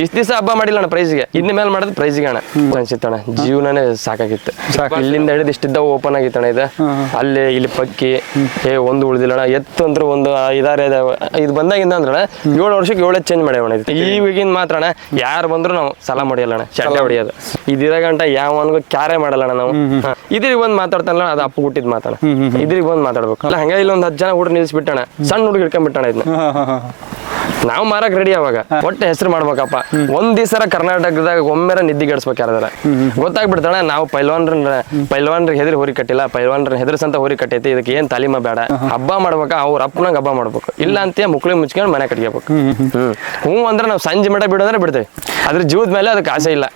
ಇಷ್ಟ ದಿವಸ ಹಬ್ಬ ಮಾಡಿಲ್ಲ ಅಣ್ಣ ಪ್ರೈಸ್ಗೆ ಇನ್ನ ಮೇಲೆ ಮಾಡೋದು ಪ್ರೈಸ್ಗೆ ಅಣ್ಣ. ಅನ್ಸಿತ್ತಣ್ಣ ಜೀವನನೇ ಸಾಕಾಗಿತ್ತು. ಇಲ್ಲಿಂದ ಹಿಡಿದು ಇಷ್ಟಿದ್ದ ಓಪನ್ ಆಗಿತ್ತಣ್ಣ ಇದು. ಅಲ್ಲಿ ಇಲ್ಲಿ ಪಕ್ಕಿ ಏ ಒಂದು ಉಳಿದಿಲ್ಲಣ್ಣ ಎತ್ತು ಅಂದ್ರೆ ಒಂದು ಐದಾರು ಇದು. ಬಂದಾಗಿಂದ ಅಂದ್ರೆ ಏಳು ವರ್ಷಕ್ಕೆ ಏಳು ಚೇಂಜ್ ಮಾಡ್ಯಾವಣ ಇದು. ಈಗಿನ ಮಾತ್ರ ಅಣ್ಣ ಯಾರು ಬಂದ್ರು ನಾವು ಸಲ ಮಾಡಿಯಲ್ಲ ಅಣ್ಣ. ಚಡ್ಡ ಹೊಡಿಯೋದು. ಇದಿರ ಗಂಟ ಯಾವನ್ಗೂ ಕ್ಯಾರೇ ಮಾಡಲ್ಲ ಅಣ್ಣ ನಾವು. ಇದ್ರಿಗೆ ಬಂದು ಮಾತಾಡ್ತಾನಲ್ಲ ಅದು ಅಪ್ಪ ಹುಟ್ಟಿದ್ ಮಾತಾಡ ಇದ್ರಿಗೆ ಬಂದು ಮಾತಾಡ್ಬೇಕು. ಅಲ್ಲ ಹಂಗ ಇಲ್ಲೊಂದು ಹತ್ತು ಜನ ಹುಡುಗ ನಿಲ್ಸ್ಬಿಟ್ಟಣ ಸಣ್ಣ ಹುಡುಗ ಹಿಡ್ಕೊಂಡ್ಬಿಟ್ಟಣ ಇದನ್ನ. ನಾವು ಮಾರಕ್ ರೆಡಿ ಅವಾಗ ಒಟ್ಟೆ ಹೆಸರು ಮಾಡ್ಬೇಕಪ್ಪ. ಒಂದ್ ದಿವಸ ಕರ್ನಾಟಕದಾಗ ಒಮ್ಮೆರ ನಿದ್ದಿಗೆಡ್ಸ್ಬೇಕು ಯಾರ್ದಾರ. ಗೊತ್ತಾಗ್ಬಿಡ್ತಾಳೆ ನಾವು ಪೈಲ್ವಾನ್ರ ಪೈಲ್ವಾನ್ರ ಹೆದರಿ ಹೋರಿ ಕಟ್ಟಿಲ್ಲ ಪೈಲ್ವಾನ್ರ ಹೆದರ್ಸಂತ ಹೋರಿ ಕಟ್ಟೈತಿ ಇದಕ್ಕೆ ಏನ್ ತಾಲೀಮ ಬೇಡ. ಹಬ್ಬ ಮಾಡ್ಬೇಕ ಅವ್ರ ಅಪ್ಪನಾಗ ಹಬ್ಬ ಮಾಡ್ಬೇಕು. ಇಲ್ಲ ಅಂತ ಮುಕ್ಳಿ ಮುಚ್ಕೊಂಡು ಮನೆ ಕಟ್ಕೋಬೇಕು ಹ್ಮ್. ಹ್ಞೂ ಅಂದ್ರೆ ನಾವು ಸಂಜೆ ಮಠ ಬಿಡೋದ್ರೆ ಬಿಡ್ತೇವೆ. ಅದ್ರ ಜೀವದ ಮೇಲೆ ಅದಕ್ಕೆ ಆಸೆ ಇಲ್ಲ.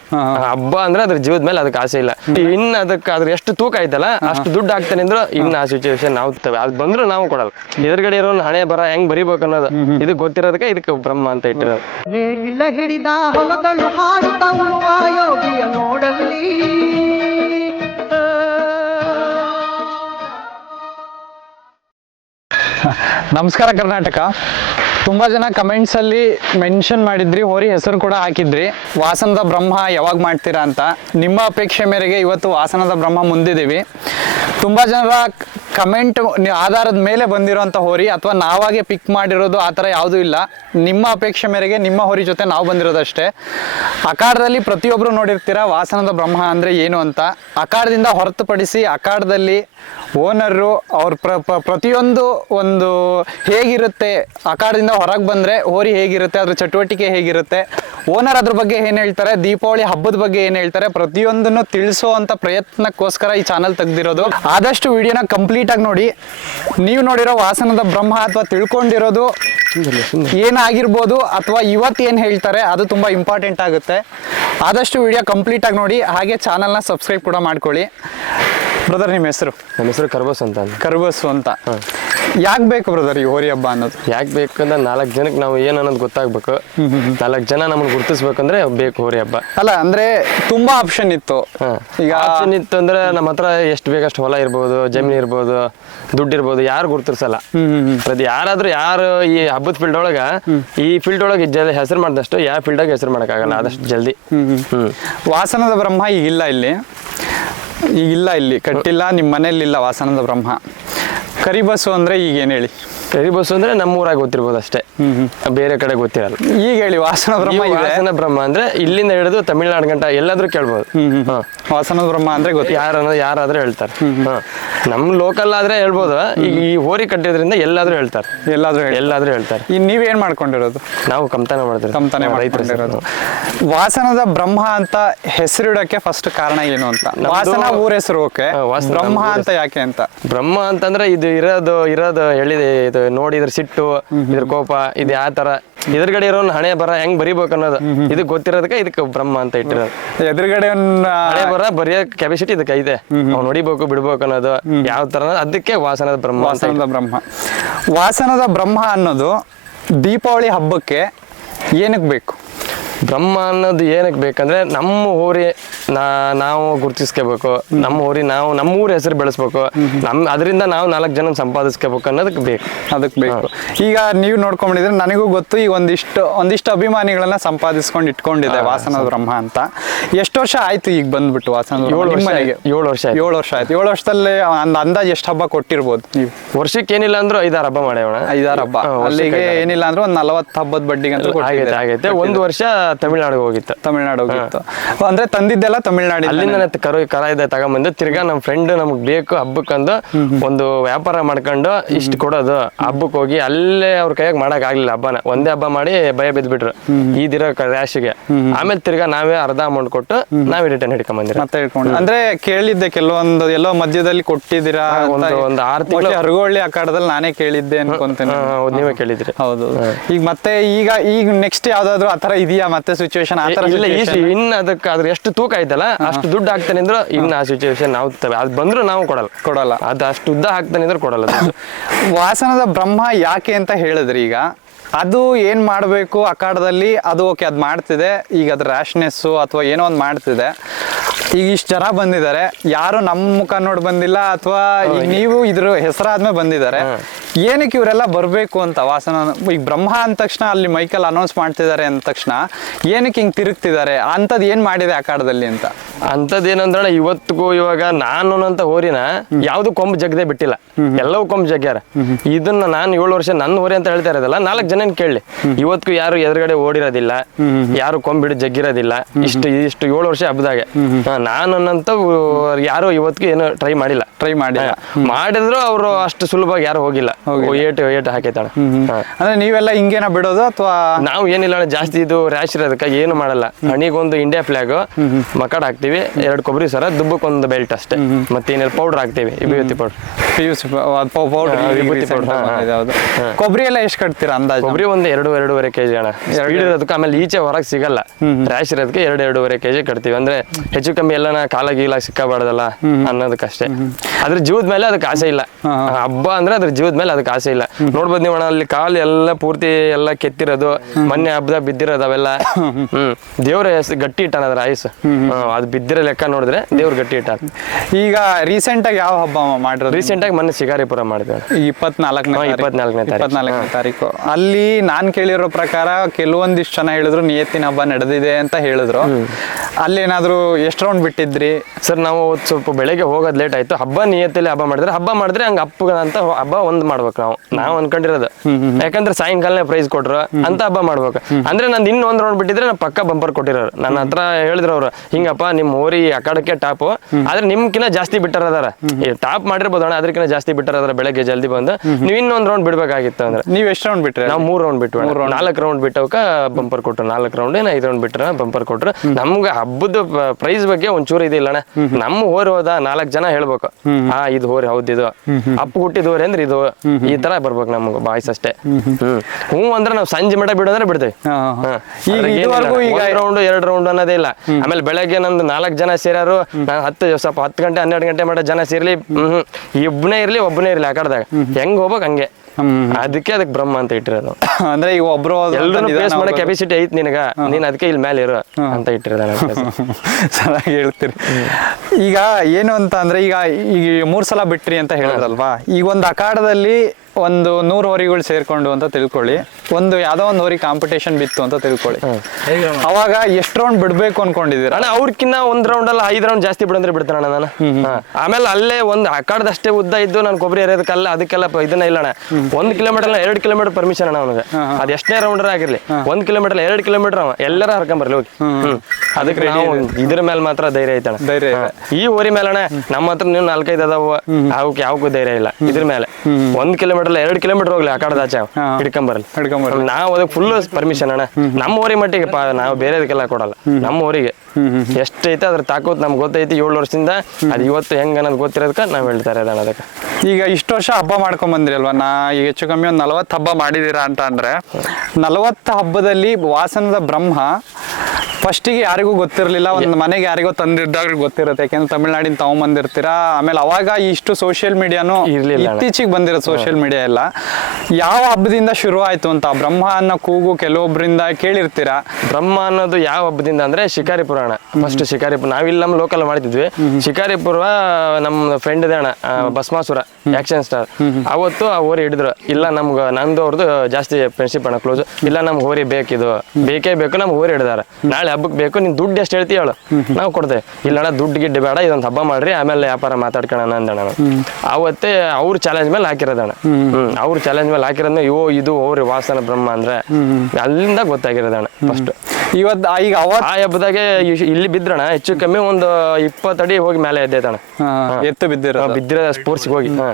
ಹಬ್ಬ ಅಂದ್ರೆ ಅದ್ರ ಜೀವದ ಮೇಲೆ ಅದಕ್ಕೆ ಆಸೆ ಇಲ್ಲ. ಇನ್ನ ಅದಕ್ಕೆ ಅದ್ರ ಎಷ್ಟು ತೂಕ ಆಯ್ತಲ್ಲ ಅಷ್ಟು ದುಡ್ಡು ಆಗ್ತಾನೆ ಅಂದ್ರೆ ಇನ್ನ ಆ ಸಿಚುವೇಶನ್ ನಾವು ತವೆ ಅದು ಬಂದ್ರೆ ನಾವು ಕೊಡಲ್ಲ. ಎದುರುಗಡೆ ಇರೋ ಹಣೆ ಬರ ಹೆಂಗ್ ಬರಿಬೇಕು ಅನ್ನೋದು. ಇದು ಗೊತ್ತಿರೋದಕ್ಕೆ ಇದಕ್ಕೆ ಬ್ರಹ್ಮ ಅಂತ ಇಟ್ಟಿರೋದು. ಹೊಲಗಳು ಹಾಡುತ್ತ ಆ ಯೋಗಿಯ ನೋಡಲಿ. ನಮಸ್ಕಾರ ಕರ್ನಾಟಕ. ತುಂಬ ಜನ ಕಮೆಂಟ್ಸಲ್ಲಿ ಮೆನ್ಷನ್ ಮಾಡಿದ್ರಿ, ಹೋರಿ ಹೆಸರು ಕೂಡ ಹಾಕಿದ್ರಿ. ವಾಸನದ ಬ್ರಹ್ಮ ಯಾವಾಗ ಮಾಡ್ತೀರಾ ಅಂತ. ನಿಮ್ಮ ಅಪೇಕ್ಷೆ ಮೇರೆಗೆ ಇವತ್ತು ವಾಸನದ ಬ್ರಹ್ಮ ಮುಂದಿದ್ದೀವಿ. ತುಂಬ ಜನರ ಕಮೆಂಟ್ ಆಧಾರದ ಮೇಲೆ ಬಂದಿರೋಂಥ ಹೋರಿ ಅಥವಾ ನಾವಾಗೆ ಪಿಕ್ ಮಾಡಿರೋದು ಆ ಥರ ಯಾವುದೂ ಇಲ್ಲ. ನಿಮ್ಮ ಅಪೇಕ್ಷೆ ಮೇರೆಗೆ ನಿಮ್ಮ ಹೋರಿ ಜೊತೆ ನಾವು ಬಂದಿರೋದಷ್ಟೇ. ಅಖಾಡದಲ್ಲಿ ಪ್ರತಿಯೊಬ್ಬರು ನೋಡಿರ್ತೀರ ವಾಸನದ ಬ್ರಹ್ಮ ಅಂದರೆ ಏನು ಅಂತ. ಅಖಾಡದಿಂದ ಹೊರತುಪಡಿಸಿ ಅಖಾಡದಲ್ಲಿ ಓನರು ಅವ್ರ ಪ್ರ ಪ್ರ- ಪ್ರತಿಯೊಂದು ಒಂದು ಹೇಗಿರುತ್ತೆ, ಅಖಾಡದಿಂದ ಹೊರಗೆ ಬಂದರೆ ಹೋರಿ ಹೇಗಿರುತ್ತೆ, ಅದ್ರ ಚಟುವಟಿಕೆ ಹೇಗಿರುತ್ತೆ, ಓನರ್ ಅದ್ರ ಬಗ್ಗೆ ಏನು ಹೇಳ್ತಾರೆ, ದೀಪಾವಳಿ ಹಬ್ಬದ ಬಗ್ಗೆ ಏನು ಹೇಳ್ತಾರೆ, ಪ್ರತಿಯೊಂದನ್ನು ತಿಳಿಸುವಂಥ ಪ್ರಯತ್ನಕ್ಕೋಸ್ಕರ ಈ ಚಾನಲ್ ತೆಗ್ದಿರೋದು. ಆದಷ್ಟು ವಿಡಿಯೋನ ಕಂಪ್ಲೀಟ್ ಆಗಿ ನೋಡಿ. ನೀವು ನೋಡಿರೋ ವಾಸನದ ಬ್ರಹ್ಮ ಅಥವಾ ತಿಳ್ಕೊಂಡಿರೋದು ಏನಾಗಿರ್ಬೋದು ಅಥವಾ ಇವತ್ತು ಏನು ಹೇಳ್ತಾರೆ ಅದು ತುಂಬ ಇಂಪಾರ್ಟೆಂಟ್ ಆಗುತ್ತೆ. ಆದಷ್ಟು ವಿಡಿಯೋ ಕಂಪ್ಲೀಟ್ ಆಗಿ ನೋಡಿ ಹಾಗೆ ಚಾನಲ್ನ ಸಬ್ಸ್ಕ್ರೈಬ್ ಕೂಡ ಮಾಡ್ಕೊಳ್ಳಿ. ಬ್ರದರ್ ನಿಮ್ಮ ಹೆಸರು? ನಮ್ಮ ಹೆಸರು ಕರ್ಬಸ್ ಅಂತ. ಕರ್ಬಸ್ಸು ಅಂತ. ಯಾಕೆ ಬೇಕು ಬ್ರದರ್ ಈ ಹೋರಿ ಹಬ್ಬ ಅನ್ನೋದು? ಯಾಕೆ ಬೇಕಂದ್ರೆ ನಾಲ್ಕು ಜನಕ್ಕೆ ನಾವು ಏನು ಅನ್ನೋದು ಗೊತ್ತಾಗ್ಬೇಕು. ನಾಲ್ಕು ಜನ ನಮ್ಗೆ ಗುರ್ತಿಸ್ಬೇಕಂದ್ರೆ ಬೇಕು ಹೋರಿ ಹಬ್ಬ. ಅಲ್ಲ ಅಂದ್ರೆ ತುಂಬಾ ಆಪ್ಷನ್ ಇತ್ತು. ಈಗ ಆಪ್ಷನ್ ಇತ್ತು ಅಂದ್ರೆ ನಮ್ಮ ಹತ್ರ ಎಷ್ಟು ಬೇಕಷ್ಟು ಹೊಲ ಇರ್ಬೋದು ಜಮೀನು ಇರ್ಬೋದು ದುಡ್ಡು ಇರ್ಬೋದು ಯಾರು ಗುರ್ತಿಸಲ್ಲ ಅದು ಯಾರಾದ್ರೂ ಯಾರು ಈ ಹಬ್ಬದ ಫೀಲ್ಡ್ ಒಳಗ ಈ ಫೀಲ್ಡ್ ಒಳಗೆ ಜಲ್ದಿ ಹೆಸರು ಮಾಡಿದಷ್ಟು ಯಾವ ಫೀಲ್ಡಾಗ ಹೆಸರು ಮಾಡೋಕ್ಕಾಗಲ್ಲ ಆದಷ್ಟು ಜಲ್ದಿ. ಹ್ಮ್ ವಾಸನದ ಬ್ರಹ್ಮ ಈಗಿಲ್ಲ ಇಲ್ಲಿ. ಈಗಿಲ್ಲ ಇಲ್ಲಿ ಕಟ್ಟಿಲ್ಲ ನಿಮ್ಮ ಮನೇಲಿ ಇಲ್ಲ ವಾಸನದ ಬ್ರಹ್ಮ. ಕರಿಬಸ್ಸು ಅಂದ್ರೆ ಈಗ ಏನ್ ಹೇಳಿ? ಕರಿ ಬಸ್ಸು ಅಂದ್ರೆ ನಮ್ಮ ಊರಾಗ ಗೊತ್ತಿರ್ಬೋದು ಅಷ್ಟೇ. ಬೇರೆ ಕಡೆ ಗೊತ್ತಿರಲ್ಲ. ಈಗ ಹೇಳಿ ವಾಸನ ಬ್ರಹ್ಮ ಈ ವಾಸನ ಬ್ರಹ್ಮ ಅಂದ್ರೆ ಇಲ್ಲಿಂದ ಹಿಡಿದು ತಮಿಳ್ನಾಡು ಗಂಟ ಎಲ್ಲಾದ್ರೂ ಕೇಳ್ಬೋದು. ವಾಸನ ಬ್ರಹ್ಮ ಅಂದ್ರೆ ಗೊತ್ತು. ಯಾರನ್ನ ಯಾರಾದ್ರೂ ಹೇಳ್ತಾರೆ. ನಮ್ ಲೋಕಲ್ ಆದ್ರೆ ಹೇಳ್ಬೋದು. ಈಗ ಈ ಹೋರಿ ಕಟ್ಟಿದ್ರಿಂದ ಎಲ್ಲಾದ್ರೂ ಹೇಳ್ತಾರೆ. ಎಲ್ಲಾದ್ರೂ ಎಲ್ಲಾದ್ರೂ ಹೇಳ್ತಾರೆ. ಈಗ ನೀವೇನ್ ಮಾಡ್ಕೊಂಡಿರೋದು? ನಾವು ಕಮ್ತಾನೆ ಮಾಡಿದ್ರೆ ಕಮ್ತಾನೆ ಮಾಡಿದ್ರು ರೈತರು ವಾಸನದ ಬ್ರಹ್ಮ ಅಂತ ಹೆಸರಿಡೋಕೆ ಫಸ್ಟ್ ಕಾರಣ ಏನು ಅಂತ? ವಾಸನ ಊರ ಹೆಸರು ಓಕೆ. ಬ್ರಹ್ಮ ಅಂತ ಯಾಕೆ ಅಂತ? ಬ್ರಹ್ಮ ಅಂತಂದ್ರೆ ಇದು ಇರೋದು ಇರೋದು ಹೇಳಿದೆ ಇದು ನೋಡಿ ಇದ್ರ ಸಿಟ್ಟು ಇದ್ರ ಕೋಪ ಇದು ಯಾವ ತರ ಎದುರುಗಡೆ ಇರೋನ್ ಹಣೆ ಬರ ಹೆಂಗ್ ಬರಿಬೇಕು ಅನ್ನೋದು. ಇದು ಗೊತ್ತಿರೋದಕ್ಕೆ ಇದಕ್ಕೆ ಬ್ರಹ್ಮ ಅಂತ ಇಟ್ಟಿರೋದು. ಎದುರುಗಡೆ ಹಣೆ ಬರ ಬರೆಯೋ ಕೆಪಾಸಿಟಿ ಇದಕ್ಕೆ ಐತೆ ಅವ್ನು ನೋಡಿಬೇಕು ಬಿಡ್ಬೇಕು ಅನ್ನೋದು ಯಾವ ತರ ಅದಕ್ಕೆ ವಾಸನದ ಬ್ರಹ್ಮ ವಾಸನದ ಬ್ರಹ್ಮ. ವಾಸನದ ಬ್ರಹ್ಮ ಅನ್ನೋದು ದೀಪಾವಳಿ ಹಬ್ಬಕ್ಕೆ ಏನಕ್ಕೆ ಬೇಕು? ಬ್ರಹ್ಮ ಅನ್ನೋದು ಏನಕ್ಕೆ ಬೇಕಂದ್ರೆ ನಮ್ಮ ಊರಿ ನಾ ನಾವು ಗುರ್ತಿಸ್ಕೋಬೇಕು ನಮ್ಮ ಊರಿ ನಾವು ನಮ್ಮ ಊರ ಹೆಸರು ಬೆಳೆಸ್ಬೇಕು ನಮ್ ಅದರಿಂದ ನಾವು ನಾಲ್ಕು ಜನ ಸಂಪಾದಿಸ್ಕೋಬೇಕು ಅನ್ನೋದಕ್ಕೆ ಬೇಕು. ಅದಕ್ಕೆ ಬೇಕು. ಈಗ ನೀವು ನೋಡ್ಕೊಂಡಿದ್ರೆ ನನಗೂ ಗೊತ್ತು ಈ ಒಂದಿಷ್ಟು ಒಂದಿಷ್ಟು ಅಭಿಮಾನಿಗಳನ್ನ ಸಂಪಾದಿಸ್ಕೊಂಡು ಇಟ್ಕೊಂಡಿದೆ ವಾಸನ ಬ್ರಹ್ಮ ಅಂತ. ಎಷ್ಟು ವರ್ಷ ಆಯ್ತು ಈಗ ಬಂದ್ಬಿಟ್ಟು ವಾಸನ ಏಳು ವರ್ಷ ಏಳು ವರ್ಷ ಆಯ್ತು. ಏಳು ವರ್ಷ ಆಯ್ತು. ಏಳು ವರ್ಷದಲ್ಲಿ ಒಂದು ಅಂದಾಜು ಎಷ್ಟು ಹಬ್ಬ ಕೊಟ್ಟಿರ್ಬೋದು ನೀವು? ವರ್ಷಕ್ಕೆ ಏನಿಲ್ಲ ಅಂದ್ರೆ ಐದಾರು ಹಬ್ಬ ಮಾಡೋಣ ಐದಾರು ಹಬ್ಬ. ಅಲ್ಲಿಗೆ. ಏನಿಲ್ಲ ಅಂದ್ರೆ ಒಂದು ನಲವತ್ತು ಹಬ್ಬದ ಬಡ್ಡಿಗೆ ಅಂತ. ಆಗೈತೆ ಒಂದು ವರ್ಷ ತಮಿಳ್ನಾಡಿಗೆ ಹೋಗಿತ್ತು. ತಮಿಳ್ನಾಡು ಹೋಗಿತ್ತು. ಅಂದ್ರೆ ತಂದಿದ್ದೆಲ್ಲ ತಮಿಳ್ನಾಡು ಅಲ್ಲಿಂದ ಕರು ಕರ ಇದೆ ತಗೊಂಬಂದು ತಿರ್ಗಾ ನಮ್ ಫ್ರೆಂಡ್ ನಮ್ಗೆ ಬೇಕು ಹಬ್ಬಕ್ಕಂದು ಒಂದು ವ್ಯಾಪಾರ ಮಾಡ್ಕೊಂಡು ಇಷ್ಟು ಕೊಡೋದು. ಹಬ್ಬಕ್ಕೆ ಹೋಗಿ ಅಲ್ಲೇ ಅವ್ರ ಕೈಯಾಗ ಮಾಡಕ್ ಆಗ್ಲಿಲ್ಲ ಹಬ್ಬನ. ಒಂದೇ ಹಬ್ಬ ಮಾಡಿ ಭಯ ಬಿದ್ಬಿಟ್ರು ಈದಿರೋ ರ್ಯಾಶಿಗೆ ಆಮೇಲೆ ತಿರ್ಗಾ ನಾವೇ ಅರ್ಧ ಅಮೌಂಟ್ ಕೊಟ್ಟು ನಾವೇ ರಿಟರ್ನ್ ಹಿಡ್ಕೊಂಡ್ ಬಂದಿರ ಮತ್ತೆ ಇಟ್ಕೊಂಡು ಅಂದ್ರೆ ಕೇಳಿದ್ದೆ ಕೆಲವೊಂದು ಎಲ್ಲೋ ಮಧ್ಯದಲ್ಲಿ ಕೊಟ್ಟಿದ್ದೀರಾ. ಒಂದು- ಆರು ತಿಂಗಳು- ಹರಗೋಳ್ಳಿ ಅಖಾಡದಲ್ಲಿ ನಾನೇ ಕೇಳಿದ್ದೆ ಅನ್ಕೊಂತೇನೆ. ನೀವೇ ಕೇಳಿದ್ರಿ. ಹೌದು. ಈಗ ಮತ್ತೆ ಈಗ ಈಗ ನೆಕ್ಸ್ಟ್ ಯಾವ್ದಾದ್ರು ಆತರ ಇದೆಯಾ ಮತ್ತೆ ಸಿಚುವೇಶನ್ ಆತರ ಇಲ್ಲ ಈ ಇನ್ ಇನ್ನ ಅದಕ್ಕೆ ಅದ್ರ ಎಷ್ಟು ತೂಕ ಐತಲ್ಲ ಅಷ್ಟು ದುಡ್ಡು ಹಾಕ್ತಾನೆ ಅಂದ್ರೆ ಇನ್ನ ಆ ಸಿಚುವೇಶನ್ ನಾವು ಅದು ಬಂದ್ರು ನಾವು ಕೊಡಲ್ಲ. ಕೊಡಲ್ಲ. ಅದು ಅಷ್ಟು ಉದ್ದ ಹಾಕ್ತಾನೆ ಅಂದ್ರೆ ಕೊಡಲ್ಲ ವಾಸನದ ಬ್ರಹ್ಮ ಯಾಕೆ ಅಂತ ಹೇಳಿದ್ರಿ ಈಗ. ಅದು ಏನ್ ಮಾಡ್ಬೇಕು ಅಖಾಡದಲ್ಲಿ? ಅದು ಓಕೆ ಅದು ಮಾಡ್ತಿದೆ. ಈಗ ಅದ್ರ ರ್ಯಾಶ್ನೆಸ್ಸು ಅಥವಾ ಏನೋ ಒಂದು ಮಾಡ್ತಿದೆ. ಈಗ ಇಷ್ಟು ಜನ ಬಂದಿದ್ದಾರೆ. ಯಾರು ನಮ್ಮ ಮುಖ ನೋಡಿ ಬಂದಿಲ್ಲ ಅಥವಾ ನೀವು ಇದ್ರ ಹೆಸರಾದ್ಮೇಲೆ ಬಂದಿದ್ದಾರೆ. ಏನಕ್ಕೆ ಇವರೆಲ್ಲ ಬರಬೇಕು ಅಂತ ವಾಸನ? ಈಗ ಬ್ರಹ್ಮ ಅಂದ ತಕ್ಷಣ ಅಲ್ಲಿ ಮೈಕಲ್ ಅನೌನ್ಸ್ ಮಾಡ್ತಿದ್ದಾರೆ ಅಂದ ತಕ್ಷಣ ಏನಕ್ಕೆ ಹಿಂಗೆ ತಿರುಗ್ತಿದ್ದಾರೆ? ಅಂಥದ್ದು ಏನು ಮಾಡಿದೆ ಆ ಕಾಡದಲ್ಲಿ ಅಂತ? ಅಂಥದ್ದು ಏನಂದ್ರೆ ಇವತ್ತಿಗೂ ಇವಾಗ ನಾನು ಅಂತ ಹೋರಿನ ಯಾವುದು ಕೊಂಬು ಜಗದೆ ಬಿಟ್ಟಿಲ್ಲ. ಎಲ್ಲವೂ ಕೊಂಬು ಜಗ್ಯಾರ. ಇದನ್ನ ನಾನು ಏಳು ವರ್ಷ ನನ್ನ ಹೋರಿ ಅಂತ ಹೇಳ್ತಾ ಇರೋದಲ್ಲ ನಾಲ್ಕು ಜನ ಕೇಳಿ ಇವತ್ತಿಗೂ ಯಾರು ಎದುರುಗಡೆ ಓಡಿರೋದಿಲ್ಲ ಯಾರು ಕೊಂಬು ಹಿಡಿದು ಜಗ್ಗಿರೋದಿಲ್ಲ ಇಷ್ಟು ಇಷ್ಟು ಏಳು ವರ್ಷ ಹಬ್ಬದಾಗೆ. ನಾನು ಅನ್ನಂತ ಯಾರು ಇವತ್ತಿಗೂ ಏನು ಟ್ರೈ ಮಾಡಿಲ್ಲ. ಟ್ರೈ ಮಾಡಿಲ್ಲ. ಮಾಡಿದ್ರು ಅವರು ಅಷ್ಟು ಸುಲಭವಾಗಿ ಯಾರು ಹೋಗಿಲ್ಲ. ಏಟು ಏಟು ಹಾಕೈತಾಳ. ಅಂದ್ರೆ ನೀವೆಲ್ಲ ಹಿಂಗೇನ ಬಿಡೋದು ಅಥವಾ ನಾವು ಏನಿಲ್ಲ ಜಾಸ್ತಿ ಇದು ರ್ಯಾಶ್ ಇರೋದಕ್ಕೆ ಏನು ಮಾಡಲ್ಲ. ಹಣಿಗೊಂದು ಇಂಡಿಯಾ ಫ್ಲಾಗ್ ಮಕಡ್ ಹಾಕ್ತಿವಿ ಎರಡು ಕೊಬ್ಬರಿ ಸರ ದುಬ್ಬಕ್ಕೊಂದು ಬೆಲ್ಟ್ ಅಷ್ಟೇ. ಮತ್ತೇನಿಲ್ಲ ಪೌಡರ್ ಹಾಕ್ತಿವಿ ವಿಭೂತಿ ಪೌಡರ್ ಪೌಡರ್ ವಿಭೂತಿ ಪೌಡರ್. ಕೊಬ್ಬರಿ ಎಲ್ಲ ಎಷ್ಟು ಕಟ್ತೀರಾ ಅಂದಾಜು? ಕೊಬ್ಬರಿ ಒಂದು ಎರಡು ಎರಡೂವರೆ ಕೆಜಿ ಅಣ್ಣ. ಸ್ಪೀಡ್ ಇರೋದಕ್ಕೆ ಆಮೇಲೆ ಈಚೆ ಹೊರಗೆ ಸಿಗಲ್ಲ. ರ್ಯಾಶ್ ಇರೋದಕ್ಕೆ ಎರಡು ಎರಡೂವರೆ ಕೆಜಿ ಕಟ್ತೀವಿ. ಅಂದ್ರೆ ಹೆಚ್ಚು ಕಮ್ಮಿ ಎಲ್ಲ ಕಾಲ ಗೀಲ ಸಿಕ್ಕಬಾರ್ದಲ್ಲ ಅನ್ನೋದಕ್ಕಷ್ಟೇ. ಅದ್ರ ಜೀವದ ಮೇಲೆ ಅದಕ್ಕೆ ಆಸೆ ಇಲ್ಲ. ಹಬ್ಬ ಅಂದ್ರೆ ಅದ್ರ ಜೀವದ ಮೇಲೆ ಅದಕ್ಕೆ ಆಸೆ ಇಲ್ಲ. ನೋಡ್ಬೋದು ನೀವು ಅಣ್ಣ ಅಲ್ಲಿ ಕಾಲ್ ಎಲ್ಲ ಪೂರ್ತಿ ಎಲ್ಲ ಕೆತ್ತಿರೋದು ಮೊನ್ನೆ ಹಬ್ಬದ ಬಿದ್ದಿರೋದು ಅವೆಲ್ಲ. ಹ್ಮ್. ದೇವ್ರ ಹೆಸ್ರು ಗಟ್ಟಿ ಇಟ್ಟಾನ ಅದ್ರ ಆಯುಸ್. ಅದು ಬಿದ್ದಿರೋ ಲೆಕ್ಕ ನೋಡಿದ್ರೆ ದೇವ್ರ ಗಟ್ಟಿ ಇಟ್ಟಾನ ಈಗ ರೀಸೆಂಟ್ ಆಗಿ ಯಾವ ಹಬ್ಬ ಮಾಡಿರೋದು? ರೀಸೆಂಟ್ ಆಗಿ ಮೊನ್ನೆ ಶಿಕಾರಿಪುರ ಮಾಡಿದ್ವಿ ಇಪ್ಪತ್ನಾಲ್ಕನೇ ಹಾ, ಇಪ್ಪತ್ನಾಲ್ಕನೇ ತಾರೀಕು. ಇಪ್ಪತ್ನಾಲ್ಕನೇ ತಾರೀಕು. ಅಲ್ಲಿ ನಾನ್ ಕೇಳಿರೋ ಪ್ರಕಾರ ಕೆಲವೊಂದಿಷ್ಟು ಜನ ಹೇಳಿದ್ರು ನಿಯತ್ತಿನ ಹಬ್ಬ ನಡೆದಿದೆ ಅಂತ ಹೇಳಿದ್ರು. ಅಲ್ಲಿ ಏನಾದ್ರು ಎಷ್ಟು ರೌಂಡ್ ಬಿಟ್ಟಿದ್ರಿ? ಸರ್ ನಾವು ಸ್ವಲ್ಪ ಬೆಳಗ್ಗೆ ಹೋಗೋದು ಲೇಟ್ ಆಯ್ತು. ಹಬ್ಬ ನಿಯತ್ತಲ್ಲಿ ಹಬ್ಬ ಮಾಡಿದ್ರೆ ಹಬ್ಬ ಮಾಡಿದ್ರೆ ಹಂಗ ಅಪ್ಪ ಅಂತ ಹಬ್ಬ ಒಂದ್ ಮಾಡ್ಬೇಕು ನಾವು. ನಾವು ಅನ್ಕೊಂಡಿರೋದು. ಯಾಕಂದ್ರೆ ಸಾಯಂಕಾಲನೇ ಪ್ರೈಸ್ ಕೊಟ್ರು ಅಂತ ಹಬ್ಬ ಮಾಡ್ಬೇಕು. ಅಂದ್ರೆ ನಂದು ಇನ್ನೊಂದು ಒಂದ್ ರೌಂಡ್ ಬಿಟ್ಟಿದ್ರೆ ನಾ ಪಕ್ಕ ಬಂಪರ್ ಕೊಟ್ಟಿರೋರು. ನನ್ನ ಹತ್ರ ಹೇಳಿದ್ರು ಅವ್ರು ಹಿಂಗಪ್ಪ ನಿಮ್ ಊರಿ ಅಕಾಡಕ್ಕೆ ಟಾಪ್ ಆದ್ರೆ ನಿಮ್ಕಿನ್ನ ಜಾಸ್ತಿ ಬಿಟ್ಟಾರ ಅದಾರ ಟಾಪ್ ಮಾಡಿರ್ಬೋದು ಅಣ್ಣ ಅದಕ್ಕಿಂತ ಜಾಸ್ತಿ ಬಿಟ್ಟಾರ ಅದ್ರ ಬೆಳಗ್ಗೆ ಜಲ್ದಿ ಬಂದು. ನೀವು ಇನ್ನೊಂದ್ ರೌಂಡ್ ಬಿಡ್ಬೇಕಾಗಿತ್ತು ಅಂದ್ರೆ. ನೀವು ಎಷ್ಟು ರೌಂಡ್ ಬಿಟ್ರಿ ನಾವು ಮೂರ್ ರೌಂಡ್ ಬಿಟ್ಟು ನಾಲ್ಕು ರೌಂಡ್ ಬಿಟ್ಟವಕ ಬಂಪರ್ ಕೊಟ್ರು. ನಾಲ್ಕು ರೌಂಡ್ ಏನ ಐದು ರೌಂಡ್ ಬಿಟ್ರ ಬಂಪರ್ ಕೊಟ್ರು. ನಮ್ಗೆ ಹಬ್ಬದ ಪ್ರೈಸ್ ಬಗ್ಗೆ ಒಂಚೂರು ಇದಿಲ್ಲ ಅಣ್ಣ ನಮ್ಮ ಹೋರ್ ಹೋದ ನಾಲ್ಕು ಜನ ಹೇಳ್ಬೇಕು. ಹಾ ಇದು ಹೋರಿ ಹೌದು ಇದು. ಅಪ್ಪ ಹುಟ್ಟಿದ ಹೋರಿ ಅಂದ್ರೆ ಇದು. ಈ ತರ ಬರ್ಬೇಕು ನಮ್ಗೆ ಬಾಯ್ಸ್ ಅಷ್ಟೇ. ಹ್ಮ್ ಹ್ಞೂ ಅಂದ್ರೆ ನಾವು ಸಂಜೆ ಮಟ ಬಿಡೋದ್ರೆ ಬಿಡ್ತೇವೆ. ಹಾ, ಹಾ. ಈಗ ಇದುವರೆಗೂ ಈಗ ರೌಂಡ್ ಎರಡು ರೌಂಡ್ ಅನ್ನೋದೇ ಇಲ್ಲ. ಆಮೇಲೆ ಬೆಳಗ್ಗೆ ನಂದು ನಾಲ್ಕು ಜನ ಸೇರಾರು. ನಾನು ಹತ್ತು ಸ್ವಲ್ಪ ಹತ್ತು ಗಂಟೆ ಹನ್ನೆರಡು ಗಂಟೆ ಮಟ್ಟ ಜನ ಸೇರ್ಲಿ ಹ್ಮ್ ಇಬ್ಬನೇ ಇರ್ಲಿ ಒಬ್ಬನೇ ಇರ್ಲಿ ಆ ಕಡೆದಾಗ. ಹೆಂಗ್ ಹೋಗ್ಬೇಕು ಹಂಗೆ. ಅದಕ್ಕೆ ಅದಕ್ಕೆ ಬ್ರಹ್ಮ ಅಂತ ಇಟ್ಟಿರೋದು. ಅಂದ್ರೆ ಈಗ ಒಬ್ರು ಎಲ್ಲರೂ ಫೇಸ್ ಮಾಡೋ ಕೆಪಾಸಿಟಿ ಐತ್ ನಿನಗ. ನೀನ್ ಅದಕ್ಕೆ ಇಲ್ಲಿ ಮೇಲೆ ಇರೋ ಅಂತ ಇಟ್ಟಿರೋದ ಚೆನ್ನಾಗಿ ಹೇಳ್ತೀರಿ. ಈಗ ಏನು ಅಂತ ಅಂದ್ರೆ ಈಗ ಈಗ ಮೂರ್ ಸಲ ಬಿಟ್ರಿ ಅಂತ ಹೇಳಿದ್ರಲ್ವಾ? ಈಗ ಒಂದು ಅಖಾಡದಲ್ಲಿ ಒಂದು ನೂರು ಹೋರಿಗಳು ಸೇರ್ಕೊಂಡು ಅಂತ ತಿಳ್ಕೊಳ್ಳಿ. ಒಂದು ಯಾವ್ದೋ ಒಂದು ಹೊರಿ ಕಾಂಪಿಟೇಷನ್ ಬಿತ್ತು ಅಂತ ತಿಳ್ಕೊಳ್ಳಿ. ಅವಾಗ ಎಷ್ಟು ರೌಂಡ್ ಬಿಡ್ಬೇಕು ಅನ್ಕೊಂಡಿದ್ದೀರಾ? ಅಣ್ಣ ಅವ್ರಕಿನ್ನ ಒಂದ್ ರೌಂಡ್ ಅಲ್ಲ ಐದ್ ರೌಂಡ್ ಜಾಸ್ತಿ ಬಿಡಂದ್ರೆ ಬಿಡ್ತಾನ ಅಣ್ಣ ನಾನು. ಆಮೇಲೆ ಅಲ್ಲೇ ಒಂದ್ ಅಕಾಡದಷ್ಟೇ ಉದ್ದ ಇದ್ದು ನಾನು ಕೊಬ್ಬರಿ ಎರೆಯೋದಕ್ಕಲ್ಲ ಅದಕ್ಕೆಲ್ಲ ಇದನ್ನ ಇಲ್ಲ ಅಣ್ಣ. ಒಂದ್ ಕಿಲೋಮೀಟರ್ ಅಲ್ಲ ಎರಡ್ ಕಿಲೋಮೀಟರ್ ಪರ್ಮಿಷನ್ ಅಣ್ಣ ಅವನಿಗೆ. ಅದ್ ಎಷ್ಟೇ ರೌಂಡರ್ ಆಗಿರ್ಲಿ. ಒಂದ್ ಕಿಲೋಮೀಟರ್ ಎರಡು ಕಿಲೋಮೀಟರ್ ಅವ. ಎಲ್ಲರ ಹರ್ಕೊಂಬರ್ಲಿ ಹೋಗಿ. ಹ್ಮ್. ಅದಕ್ಕೆ ನಾವು ಇದ್ರ ಮೇಲೆ ಮಾತ್ರ ಧೈರ್ಯ ಐತಣ ಧೈರ್ಯ. ಈ ಊರಿ ಮೇಲೆ ಅಣ್ಣ ನಮ್ಮ ಹತ್ರ ನೀವು ನಾಲ್ಕೈದು ಅದಾವ ಅವಕ್ಕೆ ಯಾವಕ್ಕೂ ಧೈರ್ಯ ಇಲ್ಲ. ಇದ್ರ ಮೇಲೆ. ಒಂದ್ ಕಿಲೋಮೀಟರ್ ಅಲ್ಲ ಎರಡು ಕಿಲೋಮೀಟರ್ ಹೋಗ್ಲಿ ಆ ಆಚೆ ಹಿಡ್ಕೊಂಬರ್ಲಿ. ಹಿಡ್ಕೊಂಬರ್ಲಿ. ನಾವು ಅದಕ್ಕೆ ಫುಲ್ ಪರ್ಮಿಷನ್ ಅಣ್ಣ. ನಮ್ಮ ಊರಿ ಮಟ್ಟಿಗೆ ಪಾ ನಾವು ಬೇರೆದಕ್ಕೆಲ್ಲ ಕೊಡಲ್ಲ. ನಮ್ಮ ಊರಿಗೆ. ಎಷ್ಟೈತೆ ಅದ್ರ ತಾಕೋತ್ ನಮ್ಗೆ ಗೊತ್ತೈತಿ ಏಳು ವರ್ಷದಿಂದ ಅದು ಇವತ್ತು ಹೆಂಗೆ ಅನ್ನೋದು ಗೊತ್ತಿರೋದಕ್ಕೆ ನಾವು ಹೇಳ್ತಾ ಇರೋದು ಅಣ್ಣ ಅದಕ್ಕೆ. ಈಗ ಇಷ್ಟು ವರ್ಷ ಹಬ್ಬ ಮಾಡ್ಕೊಂಡ್ ಬಂದ್ರಿ ಅಲ್ವಾ ನಾ ಈಗ ಹೆಚ್ಚು ಕಮ್ಮಿ ಒಂದು ನಲವತ್ತು ಹಬ್ಬ ಮಾಡಿದೀರಾ ಅಂತ ಅಂದ್ರೆ ನಲವತ್ತು ಹಬ್ಬದಲ್ಲಿ ವಾಸನದ ಬ್ರಹ್ಮ ಫಸ್ಟಿಗೆ ಯಾರಿಗೂ ಗೊತ್ತಿರಲಿಲ್ಲ ಒಂದು ಮನೆಗೆ ಯಾರಿಗೋ ತಂದಿದ್ದಾಗ ಗೊತ್ತಿರುತ್ತೆ. ಯಾಕೆಂದ್ರೆ ತಮಿಳ್ನಾಡಿನ ತಗೊಂಬಂದಿರ್ತೀರಾ ಆಮೇಲೆ ಅವಾಗ ಇಷ್ಟು ಸೋಷಿಯಲ್ ಮೀಡಿಯಾನು ಇರ್ಲಿಲ್ಲ. ಇತ್ತೀಚೆಗೆ ಬಂದಿರೋ ಸೋಷಿಯಲ್ ಮೀಡಿಯಾ ಎಲ್ಲ ಯಾವ ಹಬ್ಬದಿಂದ ಶುರು ಆಯ್ತು ಅಂತ ಬ್ರಹ್ಮ ಅನ್ನೋ ಕೂಗು ಕೆಲವೊಬ್ಬರಿಂದ ಕೇಳಿರ್ತೀರಾ? ಬ್ರಹ್ಮ ಅನ್ನೋದು ಯಾವ ಹಬ್ಬದಿಂದ ಅಂದ್ರೆ ಶಿಕಾರಿ ಪುರಾಣ. ಫಸ್ಟ್ ಶಿಕಾರಿಪುರ ನಾವಿಲ್ಲಿ ನಮ್ಮ ಲೋಕಲ್ ಮಾಡ್ತಿದ್ವಿ ಶಿಕಾರಿಪುರ ನಮ್ಮ ಫ್ರೆಂಡ್ ಅಣ್ಣ ಭಸ್ಮಾಸುರ ಆಕ್ಷನ್ ಸ್ಟಾರ್ ಅವತ್ತು ಆ ಹೋರಿ ಹಿಡಿದ್ರು. ಇಲ್ಲ ನಮ್ಗೆ ನಂದು ಅವ್ರದ್ದು ಜಾಸ್ತಿ ಫ್ರೆಂಡ್ಶಿಪ್ ಅಣ್ಣ ಕ್ಲೋಸ್ ಇಲ್ಲ ನಮ್ಗೆ ಹೋರಿ ಬೇಕಿದು. ಬೇಕೇ ಬೇಕು ನಮ್ಗೆ ಹೋರಿ ಹಿಡಿದಾರ. ನಾಳೆ ಹಬ್ಬಕ್ಕೆ ಬೇಕು ನೀನ್ ದುಡ್ಡು ಎಷ್ಟು ಹೇಳ್ತೀಯ ಹೇಳು. ನಾವು ಕೊಡ್ತೇವೆ. ಇಲ್ಲ ಅಣ್ಣ ದುಡ್ಡು ಗಿಡ್ಡು ಬೇಡ ಇದೊಂದು ಹಬ್ಬ ಮಾಡ್ರಿ ಆಮೇಲೆ ವ್ಯಾಪಾರ ಮಾತಾಡ್ಕೊಳ್ಳೋಣ ಅಂದಣ್ಣ. ಅವತ್ತೇ ಅವ್ರ ಚಾಲೆಂಜ್ ಮೇಲೆ ಹಾಕಿರೋದಣ್ಣ ಹ್ಮ್. ಅವ್ರ ಚಾಲೆಂಜ್ ಮೇಲೆ ಹಾಕಿರೋದ್ನ ಯೋ ಇದು ಹೋರಿ ವಾಸನ ಬ್ರಹ್ಮ ಅಂದ್ರೆ ಅಲ್ಲಿಂದ ಗೊತ್ತಾಗಿರೋದಣ್ಣ ಫಸ್ಟ್ ಇವತ್ತು ಈಗ ಆ ಹಬ್ಬದಾಗೆ ಇಶ್- ಇಲ್ಲಿ ಬಿದ್ರಣ ಹೆಚ್ಚು ಕಮ್ಮಿ ಒಂದು ಇಪ್ಪತ್ತಡಿ ಹೋಗಿ ಮೇಲೆ ಎದ್ದೆ ಹಾ, ಎತ್ತು ಬಿದ್ದಿರ ಬಿದ್ದಿರ ಸ್ಪೋರ್ಟ್ಸ್ ಹೋಗಿ ಹಾ.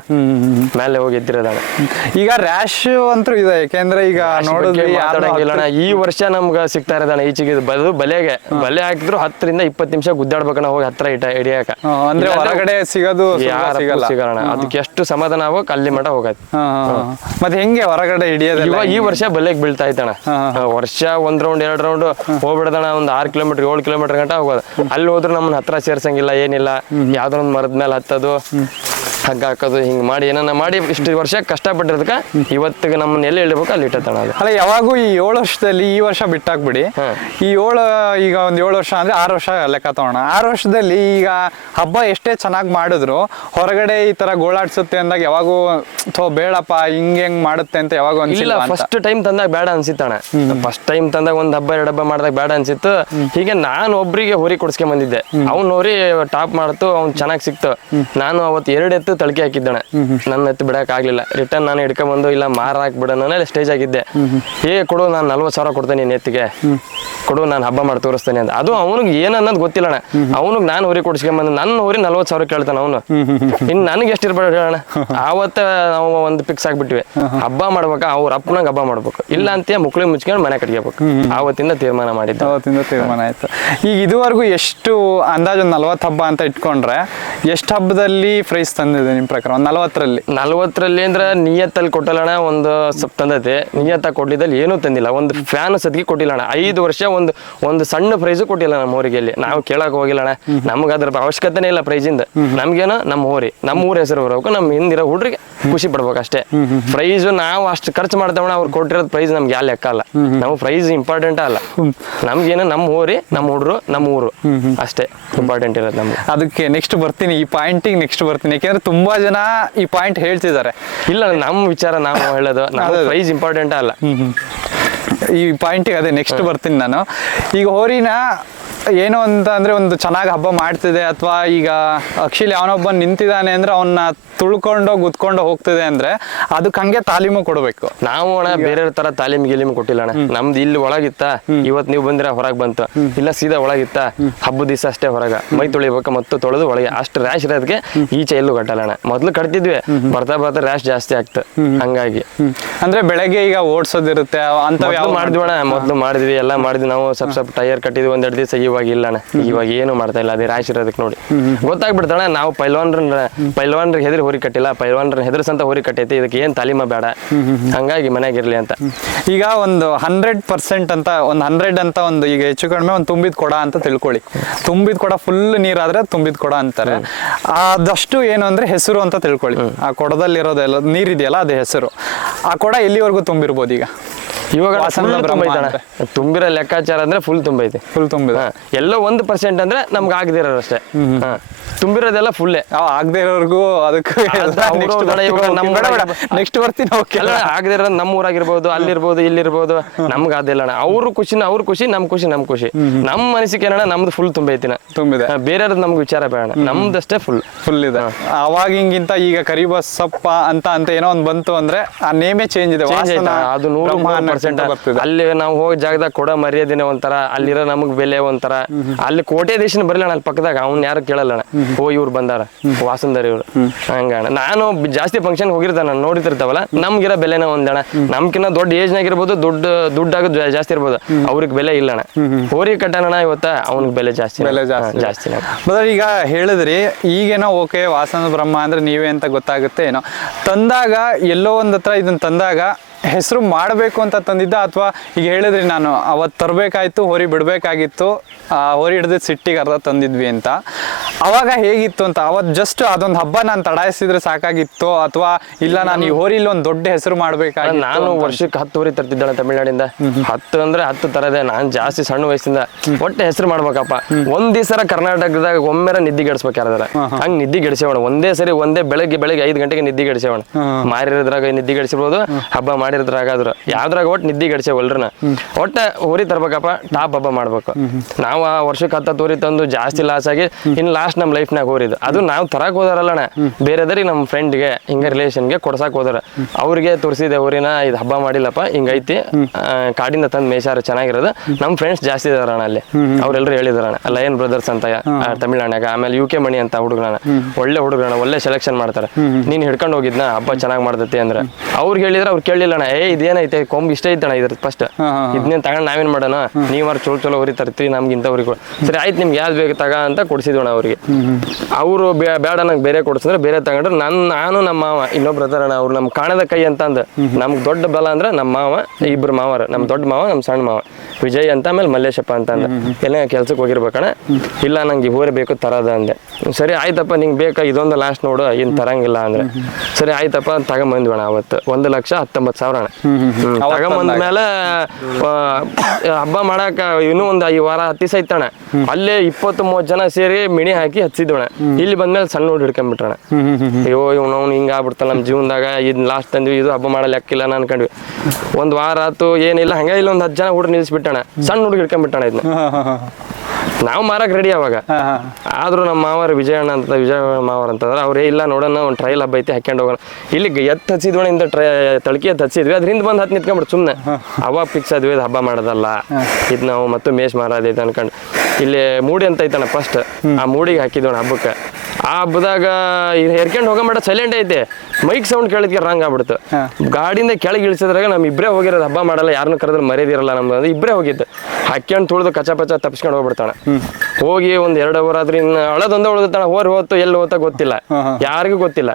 ಮೇಲೆ ಹೋಗಿ ಎದ್ದಿರೋದಣ. ಈಗ ರ್ಯಾಶ್ ಅಂತೂ ಇದೆ ಯಾಕೆಂದ್ರೆ ಈಗ ನೋಡಿದ್ರೆ ಈ ವರ್ಷ ನಮ್ಗೆ ಸಿಗ್ತಾ ಇರೋದಣ್ಣ ಈಚೆಗೆ ಇದು ಬದು ಬಲೆಗೆ. ಬಲೆ ಹಾಕಿದ್ರು ಹತ್ತರಿಂದ ಇಪ್ಪತ್ತು ನಿಮಿಷ ಗುದ್ದಾಡ್ಬೇಕಣ್ಣ ಹೋಗಿ ಹತ್ರ ಇಟ ಹಿಡಿಯಾಕ. ಅಂದ್ರೆ ಹೊರಗಡೆ ಸಿಗೋದು ಸುಲಭ ಸಿಗಲ್ಲ. ಸಿಗಲ್ಲ ಅದಕ್ಕೆ ಎಷ್ಟು ಸಮಾಧಾನ ಆಗೋ ಅಲ್ಲಿ ಮಠ ಹೋಗತ್ತೆ. ಹಾ, ಹಾ, ಹಾ. ಮತ್ತೆ ಹೆಂಗೆ ಹೊರಗಡೆ ಹಿಡಿಯೋದಿಲ್ಲ ಇವಾಗ ಈ ವರ್ಷ ಬಲೆಗೆ ಬೀಳ್ತಾ ಹಾ. ವರ್ಷ ಒಂದ್ ರೌಂಡ್ ಎರಡ್ ರೌಂಡ್ ಹೋಗ್ಬಿಡದಣ್ಣ, ಒಂದು ಆರ್ ಕಿಲೋಮೀಟರ್ ಏಳು ಕಿಲೋಮೀಟರ್ ಗಂಟ ಹೋಗೋದು. ಅಲ್ಲಿ ಹೋದ್ರೆ ನಮ್ಮನ್ನ ಹತ್ರ ಸೇರ್ಸಂಗಿಲ್ಲ, ಏನಿಲ್ಲ. ಯಾವ್ದೋ ಒಂದ್ ಮರದ ಮೇಲೆ ಹತ್ತದು. ಹಗ್ಗ ಹಾಕೋದು ಹಿಂಗ್ ಮಾಡಿ ಏನನ್ನ ಮಾಡಿ ಇಷ್ಟು ವರ್ಷ ಕಷ್ಟಪಟ್ಟಿರೋದಕ್ಕೆ ಇವತ್ತಿಗೆ ನಮ್ಮನ್ನ ಎಲ್ಲಿ ಇಳ್ಬೇಕು ಅಲ್ಲಿ ಇಟ್ಟತಣ ಅದು. ಅಲ್ಲ ಯಾವಾಗೂ ಈ ಏಳು ವರ್ಷದಲ್ಲಿ ಈ ವರ್ಷ ಬಿಟ್ಟಾಕ್ಬಿಡಿ. ಈ ಏಳು ಈಗ ಒಂದ್ ಏಳು ವರ್ಷ ಅಂದ್ರೆ ಆರು ವರ್ಷ ಲೆಕ್ಕ ತಗೋಣ. ಆರು ವರ್ಷದಲ್ಲಿ ಈಗ ಹಬ್ಬ ಎಷ್ಟೇ ಚೆನ್ನಾಗಿ ಮಾಡಿದ್ರು ಹೊರಗಡೆ ಈ ತರ ಗೋಳಾಡ್ಸುತ್ತೆ ಅಂದಾಗ ಯಾವಾಗೂ ಥೋ ಬೇಡಪ್ಪ ಹಿಂಗ್ ಹೆಂಗ್ ಮಾಡುತ್ತೆ ಅಂತ ಯಾವಾಗೂ ಇಲ್ಲ ಫಸ್ಟ್ ಟೈಮ್ ತಂದಾಗ ಬೇಡ ಅನ್ಸಿತ್ತಣ ಫಸ್ಟ್ ಟೈಮ್ ತಂದಾಗ ಒಂದ್ ಹಬ್ಬ ಎರಡು ಹಬ್ಬ ಮಾಡಿದಾಗ ಬೇಡ ಅನ್ಸಿತ್ತು. ಹೀಗೆ ನಾನು ಒಬ್ರಿಗೆ ಹೋರಿ ಕೊಡ್ಸ್ಕೊಂಡ್ ಬಂದಿದ್ದೆ. ಅವ್ನ ಹೋರಿ ಟಾಪ್ ಮಾಡ್ತು ಅವ್ನ್ ಚೆನ್ನಾಗಿ ಸಿಕ್ತು. ನಾನು ಅವತ್ತು ಎರಡು ಎತ್ತು ತಳಕೆ ಹಾಕಿದ್ದಣ ನನ್ನ ಎತ್ತು ಬಿಡಕ್ ಆಗ್ಲಿಲ್ಲ ರಿಟರ್ನ್ ನಾನು ಹಿಡ್ಕೊಂಡ್ಬಂದು, ಇಲ್ಲ ಮಾರ ಹಾಕ್ಬಿಡೋಣ ಸ್ಟೇಜ್ ಆಗಿದ್ದೆ. ಏ ಕೊಡು, ನಾನು ನಲ್ವತ್ತು ಸಾವಿರ ಕೊಡ್ತೇನೆ ನಿನ್ನ ಎತ್ತಿಗೆ. ಕೊಡು, ನಾನು ಹಬ್ಬ ಮಾಡಿ ತೋರಿಸ್ತೇನೆ ಅಂತ. ಅದು ಅವನಿಗೆ ಏನನ್ನೋದು ಗೊತ್ತಿಲ್ಲಣ ಅವನಿಗೆ ನಾನು ಊರಿ ಕೊಡ್ಸ್ಕೊಂಡ್ ಬಂದು ನನ್ನ ಊರಿ ನಲ್ವತ್ತು ಸಾವಿರ ಕೇಳ್ತಾನ ಅವನು. ಇನ್ನು ನನಗೆ ಎಷ್ಟು ಇರ್ಬೇಡ ಹೇಳೋಣ ಆವತ್ತ ನಾವು ಒಂದು ಫಿಕ್ಸ್ ಆಗ್ಬಿಟ್ವಿ. ಹಬ್ಬ ಮಾಡ್ಬೇಕು, ಅವ್ರ ಅಪ್ಪನಾಗ ಹಬ್ಬ ಮಾಡ್ಬೇಕು. ಇಲ್ಲ ಅಂತ ಮುಕ್ಳಿ ಮುಚ್ಕೊಂಡು ಮನೆ ಕಟ್ಕೋಬೇಕು. ಆವತ್ತಿಂದ ತೀರ್ಮಾನ ಮಾಡಿದ್ದೆ. ಅವತ್ತಿಂದ ತೀರ್ಮಾನ ಆಯ್ತು. ಈಗ ಇದುವರೆಗೂ ಎಷ್ಟು ಅಂದಾಜು ನಲ್ವತ್ತು ಹಬ್ಬ ಅಂತ ಇಟ್ಕೊಂಡ್ರೆ, ಎಷ್ಟು ಹಬ್ಬದಲ್ಲಿ ಪ್ರೈಸ್ ತಂದಿದೆ ನಿಮ್ಮ ಪ್ರಕಾರ ಒಂದು ನಲ್ವತ್ತರಲ್ಲಿ? ನಲ್ವತ್ತರಲ್ಲಿ ಅಂದ್ರೆ ನಿಯತ್ತಲ್ಲಿ ಕೊಟ್ಟಲ್ಲಣ ಒಂದು ಸ್ವಲ್ಪ ತಂದೈತೆ. ನಿಯತ್ತ ಕೊಟ್ಟಿದ್ದಲ್ಲಿ ಏನೂ ತಂದಿಲ್ಲ. ಒಂದು ಫ್ಯಾನ್ ಸದ್ಗಿ ಕೊಟ್ಟಿಲ್ಲ ಅಣ್ಣ. ಐದು ವರ್ಷ ಒಂದು ಒಂದು ಸಣ್ಣ ಪ್ರೈಸು ಕೊಟ್ಟಿಲ್ಲ ನಮ್ಮ ಊರಿಗೆ ಇಲ್ಲಿ ನಾವು ಕೇಳಕ್ ಹೋಗಿಲ್ಲಣ ನಮ್ಗೆ ಅದ್ರ ಅವಶ್ಯಕತೆನೇ ಇಲ್ಲ ಪ್ರೈಸಿಂದ ನಮ್ಗೇನೋ ನಮ್ಮ ಊರಿ. ನಮ್ಮ ಊರ ಹೆಸರು ಬರಬೇಕು ನಮ್ಮ ಹಿಂದಿರೋ ಹುಡ್ರಿಗೆ ಖುಷಿ ಪಡ್ಬೇಕು ಅಷ್ಟೇ. ಪ್ರೈಸು ನಾವು ಅಷ್ಟು ಖರ್ಚು ಮಾಡ್ತೇವಣ ಅವ್ರು ಕೊಟ್ಟಿರೋದು ಪ್ರೈಸ್ ನಮ್ಗೆ ಯಾವ ಲೆಕ್ಕ ಅಲ್ಲ. ನಾವು ಪ್ರೈಸ್ ಇಂಪಾರ್ಟೆಂಟ್ ಅಲ್ಲ. ನಮ್ಗೇನು ನಮ್ಮ ಊರಿ ನಮ್ಮ ಹುಡ್ರು ನಮ್ಮ ಊರು. ಅಷ್ಟೇ. ಇಂಪಾರ್ಟೆಂಟ್ ಇರೋದು ನಮ್ಗೆ. ಅದಕ್ಕೆ ನೆಕ್ಸ್ಟ್ ಬರ್ತೀನಿ ಈ ಪಾಯಿಂಟಿಗೆ ನೆಕ್ಸ್ಟ್ ಬರ್ತೀನಿ. ಯಾಕೆಂದ್ರೆ ತುಂಬಾ ಜನ ಈ ಪಾಯಿಂಟ್ ಹೇಳ್ತಿದ್ದಾರೆ. ಇಲ್ಲ ನಮ್ಮ ವಿಚಾರ ನಾವು ಹೇಳೋದು ನಾವು. ಪ್ರೈಸ್ ಇಂಪಾರ್ಟೆಂಟ್ ಅಲ್ಲ. ಈ ಪಾಯಿಂಟ್ ಅದೇ ನೆಕ್ಸ್ಟ್ ಬರ್ತೀನಿ ನಾನು. ಈಗ ಹೋರಿನ ಏನು ಅಂತ ಅಂದ್ರೆ ಒಂದು ಚೆನ್ನಾಗಿ ಹಬ್ಬ ಮಾಡ್ತಿದೆ ಅಥವಾ ಈಗ ಅಕ್ಷಿಲ್ ಯಾವನೊಬ್ಬ ನಿಂತಿದ್ದಾನೆ ಅಂದ್ರೆ ಅವನ್ನ ತುಳ್ಕೊಂಡು ಗುದ್ಕೊಂಡು ಹೋಗ್ತಿದೆ ಅಂದ್ರೆ ಅದಕ್ಕೆ ಹಂಗೆ ತಾಲೀಮು ಕೊಡಬೇಕು. ನಾವು ಅಣ್ಣ ಬೇರೆ ತರ ತಾಲೀಮ್ ಗೀಲಿಮ್ ಕೊಟ್ಟಿಲ್ಲ ಅಣ್ಣ. ನಮ್ದು ಇಲ್ಲಿ ಒಳಗಿತ್ತ? ಇವತ್ ನೀವು ಬಂದಿರ ಹೊರಗ್ ಬಂತು. ಇಲ್ಲ ಸೀದಾ ಒಳಗಿತ್ತ? ಹಬ್ಬದ ದಿವಸ ಅಷ್ಟೇ ಹೊರಗ. ಮೈ ತೊಳಿಬೇಕು ಮತ್ತು ತೊಳೆದು ಒಳಗೆ. ಅಷ್ಟು ರ್ಯಾಶ್ ಇರೋದಕ್ಕೆ ಈಚೆ ಎಲ್ಲೂ ಕಟ್ಟಲ್ಲ ಅಣ್ಣ. ಮೊದ್ಲು ಕಟ್ತಿದ್ವಿ. ಬರ್ತಾ ಬರ್ತಾ ರ್ಯಾಶ್ ಜಾಸ್ತಿ ಆಗ್ತ. ಹಂಗಾಗಿ. ಅಂದ್ರೆ ಬೆಳಗ್ಗೆ ಈಗ ಓಡಿಸೋದಿರುತ್ತೆ ಅಂತ ಮೊದ್ಲು ಮಾಡಿದ್ವಿ ಅಣ್ಣ. ಮೊದಲು ಮಾಡಿದ್ವಿ. ಎಲ್ಲ ಮಾಡಿದ್ವಿ. ನಾವು ಸ್ವಲ್ಪ ಸ್ವಲ್ಪ ಟೈರ್ ಕಟ್ಟಿದ್ವಿ ಒಂದೆರಡು ದಿವಸ. ಇವಾಗ ಇಲ್ಲ ಅಣ್ಣ. ಇವಾಗ ಏನು ಮಾಡ್ತಾ ಇಲ್ಲ ಅದೇ ರಾಶಿ ಇರೋದಕ್ಕೆ ನೋಡಿ. ಗೊತ್ತಾಗ್ಬಿಡ್ತಣ್ಣ ನಾವು ಪೈಲ್ವಾನ್ರ ಪೈಲ್ವಾನ್ರಿಗೆ ಹೆದರಿ ಹೋರಿ ಕಟ್ಟಿಲ್ಲ ಪೈಲ್ವಾನ್ರ ಹೆದರ್ಸಂತ ಹೋರಿ ಕಟ್ಟೈತಿ ಇದಕ್ಕೆ ಏನು ತಾಲೀಮ ಬೇಡ. ಹಂಗಾಗಿ ಮನೆಯಾಗಿರ್ಲಿ ಅಂತ. ಈಗ ಒಂದು ಹಂಡ್ರೆಡ್ ಪರ್ಸೆಂಟ್ ಅಂತ ಒಂದು ಹಂಡ್ರೆಡ್ ಅಂತ ಒಂದು ಈಗ ಹೆಚ್ಚು ಕಡಿಮೆ ಒಂದು ತುಂಬಿದ ಕೊಡ ಅಂತ ತಿಳ್ಕೊಳ್ಳಿ. ತುಂಬಿದ ಕೊಡ ಫುಲ್ ನೀರಾದ್ರೆ ತುಂಬಿದ ಕೊಡ ಅಂತಾರೆ. ಆದಷ್ಟು ಏನು ಅಂದ್ರೆ ಹೆಸರು ಅಂತ ತಿಳ್ಕೊಳ್ಳಿ. ಆ ಕೊಡದಲ್ಲಿರೋದೆಲ್ಲ ನೀರಿದೆಯಲ್ಲ ಅದೇ ಹೆಸರು. ಆ ಕೊಡ ಎಲ್ಲಿವರೆಗೂ ತುಂಬಿರ್ಬೋದು ಈಗ? ಇವಾಗ. ತುಂಬಿರೋ ಲೆಕ್ಕಾಚಾರ ಅಂದ್ರೆ ಫುಲ್ ತುಂಬೈತೆ ಫುಲ್ ತುಂಬಿದ. ಎಲ್ಲೋ ಒಂದ್ ಪರ್ಸೆಂಟ್ ಅಂದ್ರೆ ನಮ್ಗೆ ಆಗದಿರೋರು ಅಷ್ಟೇ. ತುಂಬಿರೋದೆಲ್ಲ ಫುಲ್ಲೇ ಆಗದೇ ಆಗದೆ ಇರೋರ್ಗೂ ಅದಕ್ಕೆ ನೆಕ್ಸ್ಟ್ ಬರ್ತೀನಿ ಓಕೆ ಇರೋದು ನಮ್ಮ ಊರಾಗಿರ್ಬೋದು ಅಲ್ಲಿರ್ಬೋದು ಇಲ್ಲಿರ್ಬೋದು. ನಮ್ಗೆ ಅದಿಲ್ಲ ಅಣ್ಣ. ಅವ್ರ ಖುಷಿನ ಅವ್ರ ಖುಷಿ ನಮ್ ಖುಷಿ ನಮ್ ಖುಷಿ. ನಮ್ಮ ಮನಸ್ಸಿಗೆ ಏನಣ್ಣ ನಮ್ದು ಫುಲ್ ತುಂಬೈತಿನ ತುಂಬಿದೆ. ಬೇರೆಯವ್ರದ್ದು ನಮ್ಗೆ ವಿಚಾರ ಬೇಡ ನಮ್ದಷ್ಟೇ ಫುಲ್ ಫುಲ್ ಇದೆ. ಅವಾಗಿಂಗಿಂತ ಈಗ ಕರಿಬಸಪ್ಪ ಅಂತ ಅಂತ ಏನೋ ಒಂದು ಬಂತು ಅಂದ್ರೆ ಆ ನೇಮೇ ಚೇಂಜ್ ಇದೆ. ಅದು ನೂರು ಪರ್ಸೆಂಟ್ ಅಲ್ಲಿ ನಾವು ಹೋಗಿ ಜಾಗದಾಗ ಕೊಡೋ ಮರ್ಯಾದೆನೆ ಒಂಥರ ಅಲ್ಲಿರೋ ನಮಗ್ ಬೆಲೆ ಒಂಥರ. ಅಲ್ಲಿ ಕೋಟೆ ದೇಶನ ಬರಲಿಲ್ಲ ಅಲ್ಲಿ ಪಕ್ಕದಾಗ ಅವ್ನ ಯಾರು ಕೇಳಲ್ಲ ಓ ಇವ್ರು ಬಂದಾರ ವಾಸಂದರ್ ಇವ್ರು. ಹಂಗಣ ನಾನು ಜಾಸ್ತಿ ಫಂಕ್ಷನ್ ಹೋಗಿರ್ತಾನ ನಾನು ನೋಡಿರ್ತಾವಲ್ಲ ನಮ್ಗಿರೋ ಬೆಲೆನ ಒಂದಣ ನಮ್ಕಿನ್ನ ದೊಡ್ಡ ಏಜ್ ಇರ್ಬೋದು ದುಡ್ಡು ದುಡ್ಡಾಗ ಜಾಸ್ತಿ ಇರ್ಬೋದು. ಅವ್ರಿಗೆ ಬೆಲೆ ಇಲ್ಲ ಅಣ್ಣ. ಹೋರಿ ಕಟ್ಟಣ ಇವತ್ತ ಅವ್ನಿಗೆ ಬೆಲೆ ಜಾಸ್ತಿ ಬೆಲೆ ಜಾಸ್ತಿ. ಈಗ ಹೇಳಿದ್ರಿ ಈಗೇನೋ ಓಕೆ ವಾಸನ ಬ್ರಹ್ಮ ಅಂದ್ರೆ ನೀವೇ ಅಂತ ಗೊತ್ತಾಗುತ್ತೆ ಏನೋ. ತಂದಾಗ ಎಲ್ಲೋ ಒಂದತ್ರ ಹತ್ರ ಇದನ್ನ ತಂದಾಗ ಹೆಸರು ಮಾಡಬೇಕು ಅಂತ ತಂದಿದ್ದ ಅಥವಾ ಈಗ ಹೇಳಿದ್ರಿ ನಾನು ಅವತ್ತು ತರಬೇಕಾಯ್ತು ಹೋರಿ ಬಿಡಬೇಕಾಗಿತ್ತು ಹೋರಿ ಹಿಡ್ದು ಸಿಟ್ಟಿಗೆ ಅರ್ಧ ತಂದಿದ್ವಿ ಅಂತ. ಅವಾಗ ಹೇಗಿತ್ತು ಅಂತ ಅವತ್ತು ಜಸ್ಟ್ ಅದೊಂದು ಹಬ್ಬ ನಾನು ತಡಾಯಿಸಿದ್ರೆ ಸಾಕಾಗಿತ್ತು ಅಥವಾ ಇಲ್ಲ ನಾನು ಈ ಹೋರಿಲಿ ಒಂದು ದೊಡ್ಡ ಹೆಸರು ಮಾಡಬೇಕಾಗಿತ್ತು ನಾನು ವರ್ಷಕ್ಕೆ ಹತ್ತು ಹೋರಿ ತರ್ತಿದ್ದಾಳೆ ತಮಿಳ್ನಾಡಿಂದ. ಹತ್ತು ಅಂದ್ರೆ ಹತ್ತು ತರದೆ ನಾನ್ ಜಾಸ್ತಿ ಸಣ್ಣ ವಯಸ್ಸಿಂದ. ಒಟ್ಟೆ ಹೆಸರು ಮಾಡ್ಬೇಕಪ್ಪ. ಒಂದ್ ಸರ ಕರ್ನಾಟಕದಾಗ ಒಮ್ಮೆರ ನಿದ್ದೆ ಗೆಡಿಸ್ಬೇಕು ಯಾರದಾರ. ಹಂಗ್ ನಿದ್ದೆ ಗೆಡಿಸೋಣ ಒಂದೇ ಸರಿ ಒಂದೇ ಬೆಳಗ್ಗೆ ಬೆಳಗ್ಗೆ ಐದು ಗಂಟೆಗೆ ನಿದ್ದೆ ಗೆಡಿಸೋಣ ಮಾರಿರೋದ್ರಾಗ ನಿದ್ದೆ ಗೆಡ್ಸಿರ್ಬೋದು ಹಬ್ಬ ಮಾಡಿರೋದ್ರಾಗ ಆದ್ರ ಯಾವ್ದ್ರಾಗ ಒಟ್ಟು ನಿದ್ದೆ ಒಲ್ರನ. ಒಟ್ಟ ಊರಿ ತರ್ಬೇಕಪ್ಪ ಟಾಪ್ ಹಬ್ಬ ಮಾಡ್ಬೇಕು. ನಾವು ಆ ವರ್ಷಕ್ಕೆ ಹತ್ತ ತೋರಿ ತಂದು ಜಾಸ್ತಿ ಲಾಸ್ ಆಗಿ ಇನ್ ಲಾಸ್ಟ್ ನಮ್ ಲೈಫ್ನಾಗ ಹೋರಿದ್ ಅದು ನಾವು ತರಕ್ ಹೋದಾರಲ್ಲಣ್ಣ. ಬೇರೆದರಿಗೆ ನಮ್ಮ ಫ್ರೆಂಡ್ಗೆ ಹಿಂಗ ರಿಲೇಷನ್ಗೆ ಕೊಡ್ಸಕ್ ಹೋದಾರ. ಅವ್ರಿಗೆ ತೋರಿಸಿದೆ ಊರಿನ ಇದು ಹಬ್ಬ ಮಾಡಿಲ್ಲಪ್ಪ ಹಿಂಗೈತಿ ಕಾಡಿಂದ ತಂದ್ ಮೇಷಾರ ಚೆನ್ನಾಗಿರೋದು. ನಮ್ಮ ಫ್ರೆಂಡ್ಸ್ ಜಾಸ್ತಿ ಇದಾರಣ ಅಲ್ಲಿ. ಅವ್ರೆಲ್ಲರೂ ಹೇಳಿದಾರಣ ಲಯನ್ ಬ್ರದರ್ಸ್ ಅಂತ ತಮಿಳ್ನಾಡ್ಯಾಗ ಆಮೇಲೆ ಯು ಕೆ ಮಣಿ ಅಂತ ಹುಡುಗರಣ ಒಳ್ಳೆ ಹುಡುಗರಣ ಒಳ್ಳೆ ಸೆಲೆಕ್ಷನ್ ಮಾಡ್ತಾರೆ. ನೀನ್ ಹಿಡ್ಕೊಂಡು ಹೋಗಿದ್ನ ಹಬ್ಬ ಚೆನ್ನಾಗಿ ಮಾಡ್ತತಿ ಅಂದ್ರೆ. ಅವ್ರಿಗೆ ಹೇಳಿದ್ರೆ ಅವ್ರು ಕೇಳಿಲ್ಲಣ್ಣ ಏ ಇದೇನೈತೆ? ಕೊಂಬ್ ಇಷ್ಟ ಐತಣ ಇದ್ರ ಫಸ್ಟ್ ಇದನ್ನ ತಗೊಂಡ್ ನಾವೇನ್ ಮಾಡೋಣ? ನೀವಾರ ಚಲೋ ಚಲೋ ಉರಿ ತರ್ತೀವಿ ನಮ್ಗಿಂತ ಅವ್ರಿಗೆ ಸರಿ ಆಯ್ತು ನಿಮ್ಗೆ ಯಾವ್ದು ಬೇಕು ತಗ ಅಂತ ಕೊಡಿಸಿದ್ವಣ ಅವ್ರಿಗೆ. ಅವರು ಬೇಡ ನಂಗೆ ಬೇರೆ ಕೊಡ್ಸಂದ್ರೆ ಬೇರೆ ತಗೊಂಡ್ರೆ. ನನ್ನ ನಾನು ನಮ್ಮ ಮಾವ ಇನ್ನೊಬ್ರು ಅಣ್ಣ ಅವ್ರು ನಮ್ಮ ಕಾಣದ ಕೈ ಅಂತ ಅಂದ ನಮ್ಗೆ ದೊಡ್ಡ ಬಲ ಅಂದ್ರೆ ನಮ್ಮ ಮಾವ ಇಬ್ರು ಮಾವರ ನಮ್ಮ ದೊಡ್ಡ ಮಾವ ನಮ್ಮ ಸಣ್ಣ ಮಾವ. ವಿಜಯ್ ಅಂತ ಆಮೇಲೆ ಮಲ್ಲೇಶಪ್ಪ ಅಂತ ಅಂದ ಎಲ್ಲ ಕೆಲ್ಸಕ್ಕೆ ಹೋಗಿರ್ಬೇಕಣ ಇಲ್ಲ ನಂಗೆ ಹೋರಿ ಬೇಕು ತರದ ಅಂದೆ. ಸರಿ ಆಯ್ತಪ್ಪ ನಿಂಗೆ ಬೇಕಾ ಇದೊಂದು ಲಾಸ್ಟ್ ನೋಡು ಇನ್ ತರಂಗಿಲ್ಲ ಅಂದ್ರೆ. ಸರಿ ಆಯ್ತಪ್ಪ ತಗೊಂಬಂದ್ವಣ ಅವತ್ತು. ಒಂದು ಲಕ್ಷ ಹತ್ತೊಂಬತ್ತು ಸಾವಿರ ಅಣ್ಣ ತಗೊಂಬಂದ್ಮೇಲೆ ಹಬ್ಬ ಮಾಡಾಕ ಇನ್ನೂ ಒಂದು ಐ ವಾರ ಹತ್ತಿ ಸೈತಣ ಅಲ್ಲೇ ಇಪ್ಪತ್ತು ಮೂವತ್ತು ಜನ ಸೇರಿ ಮಿಣಿ ಹಾಕಿ ಹಚ್ಚಿದ್ವಣ. ಇಲ್ಲಿ ಬಂದ್ಮೇಲೆ ಸಣ್ಣ ಹುಡ್ ಹಿಡ್ಕೊಂಡ್ಬಿಟ್ರಣ ಅಯ್ಯೋ ಇವ್ನ ಅವ್ನು ಹಿಂಗ ಆಗ್ಬಿಡ್ತಲ್ಲ ನಮ್ಮ ಜೀವನದಾಗ. ಇದು ಲಾಸ್ಟ್ ತಂದ್ವಿ ಇದು ಹಬ್ಬ ಮಾಡಲ್ಲ ಲೆಕ್ಕಿಲ್ಲ ನಾನು ಅನ್ಕೊಂಡ್ವಿ. ಒಂದ್ ವಾರ ಆತು ಏನಿಲ್ಲ ಹಂಗ ಇಲ್ಲ ಒಂದ್ ಹತ್ತು ಜನ ಹುಡುಗ ನಿಲ್ಸ್ಬಿಟ್ಟಣ. ಸಣ್ಣ ಹುಡುಗ ಹಿಡ್ಕೊಂಡ್ಬಿಟ್ಟಣ ಇದನ್ನ ನಾವು ಮಾರಕ್ ರೆಡಿ ಅವಾಗ ಆದ್ರೂ ನಮ್ಮ ಮಾವರ ವಿಜಯಣ್ಣ ಅಂತ ವಿಜಯ ಮಾವರ್ ಅಂತಂದ್ರೆ ಅವ್ರೇ ಇಲ್ಲ ನೋಡೋಣ ಒಂದು ಟ್ರೈಲ್ ಹಬ್ಬ ಐತಿ ಹಾಕ್ಯಂಡ್ ಹೋಗೋಣ. ಇಲ್ಲಿ ಎತ್ತ ಹಚ್ಚಿದ್ವಣ ಇಂದ ಟ್ರೈ ತಳಕಿ ಎತ್ತ ಹಚ್ಚಿದ್ವಿ. ಅದ್ರಿಂದ ಬಂದು ಹತ್ತು ನಿಂತ್ಕೊಂಡ್ಬಿಟ್ಟು ಸುಮ್ಮನೆ ಅವಾಗ ಫಿಕ್ಸ್ ಆದ್ವಿ ಇದು ಹಬ್ಬ ಮಾಡೋದಲ್ಲ. ಇದು ನಾವು ಮತ್ತೆ ಮೇಷ್ ಮಾರೋದೈತೆ ಅನ್ಕೊಂಡು. ಇಲ್ಲಿ ಮೂಡಿ ಅಂತ ಐತಣ್ಣ ಫಸ್ಟ್ ಆ ಮೂಡಿಗೆ ಹಾಕಿದ್ವಣ ಹಬ್ಬಕ್ಕೆ. ಆ ಹಬ್ಬದಾಗ ಹೆರ್ಕೊಂಡು ಹೋಗೋ ಮಾಡ ಸೈಲೆಂಟ್ ಐತೆ. ಮೈಕ್ ಸೌಂಡ್ ಕೇಳಿದ್ಕೆ ರಂಗ್ ಆಗ್ಬಿಡ್ತು. ಗಾಡಿಯಿಂದ ಕೆಳಗೆ ಇಳಿಸಿದ್ರಾಗ ನಮ್ ಇಬ್ಬರೇ ಹೋಗಿರೋದು ಹಬ್ಬ ಮಾಡಲ್ಲ ಯಾರನ್ನೂ ಕರೆದ್ರೆ ಮರ್ಯಾದಿರಲ್ಲ ನಮ್ದು ಅಂದ್ರೆ ಇಬ್ಬರೇ ಹೋಗಿದ್ದು. ಹಾಕ್ಯಂಡ್ ತುಳಿದು ಕಚ ಪಚ ತಪ್ಸ್ಕೊಂಡು ಹೋಗ್ಬಿಡ್ತಾನೆ. ಹೋಗಿ ಒಂದ್ ಎರಡು ಅವರ್ ಆದ್ರೆ ಇನ್ನು ಅಳದೊಂದ ಉಳಿದತಾಳ ಹೋರ್ ಹೋತು ಎಲ್ಲಿ ಹೋತ ಗೊತ್ತಿಲ್ಲ. ಯಾರಿಗೂ ಗೊತ್ತಿಲ್ಲ.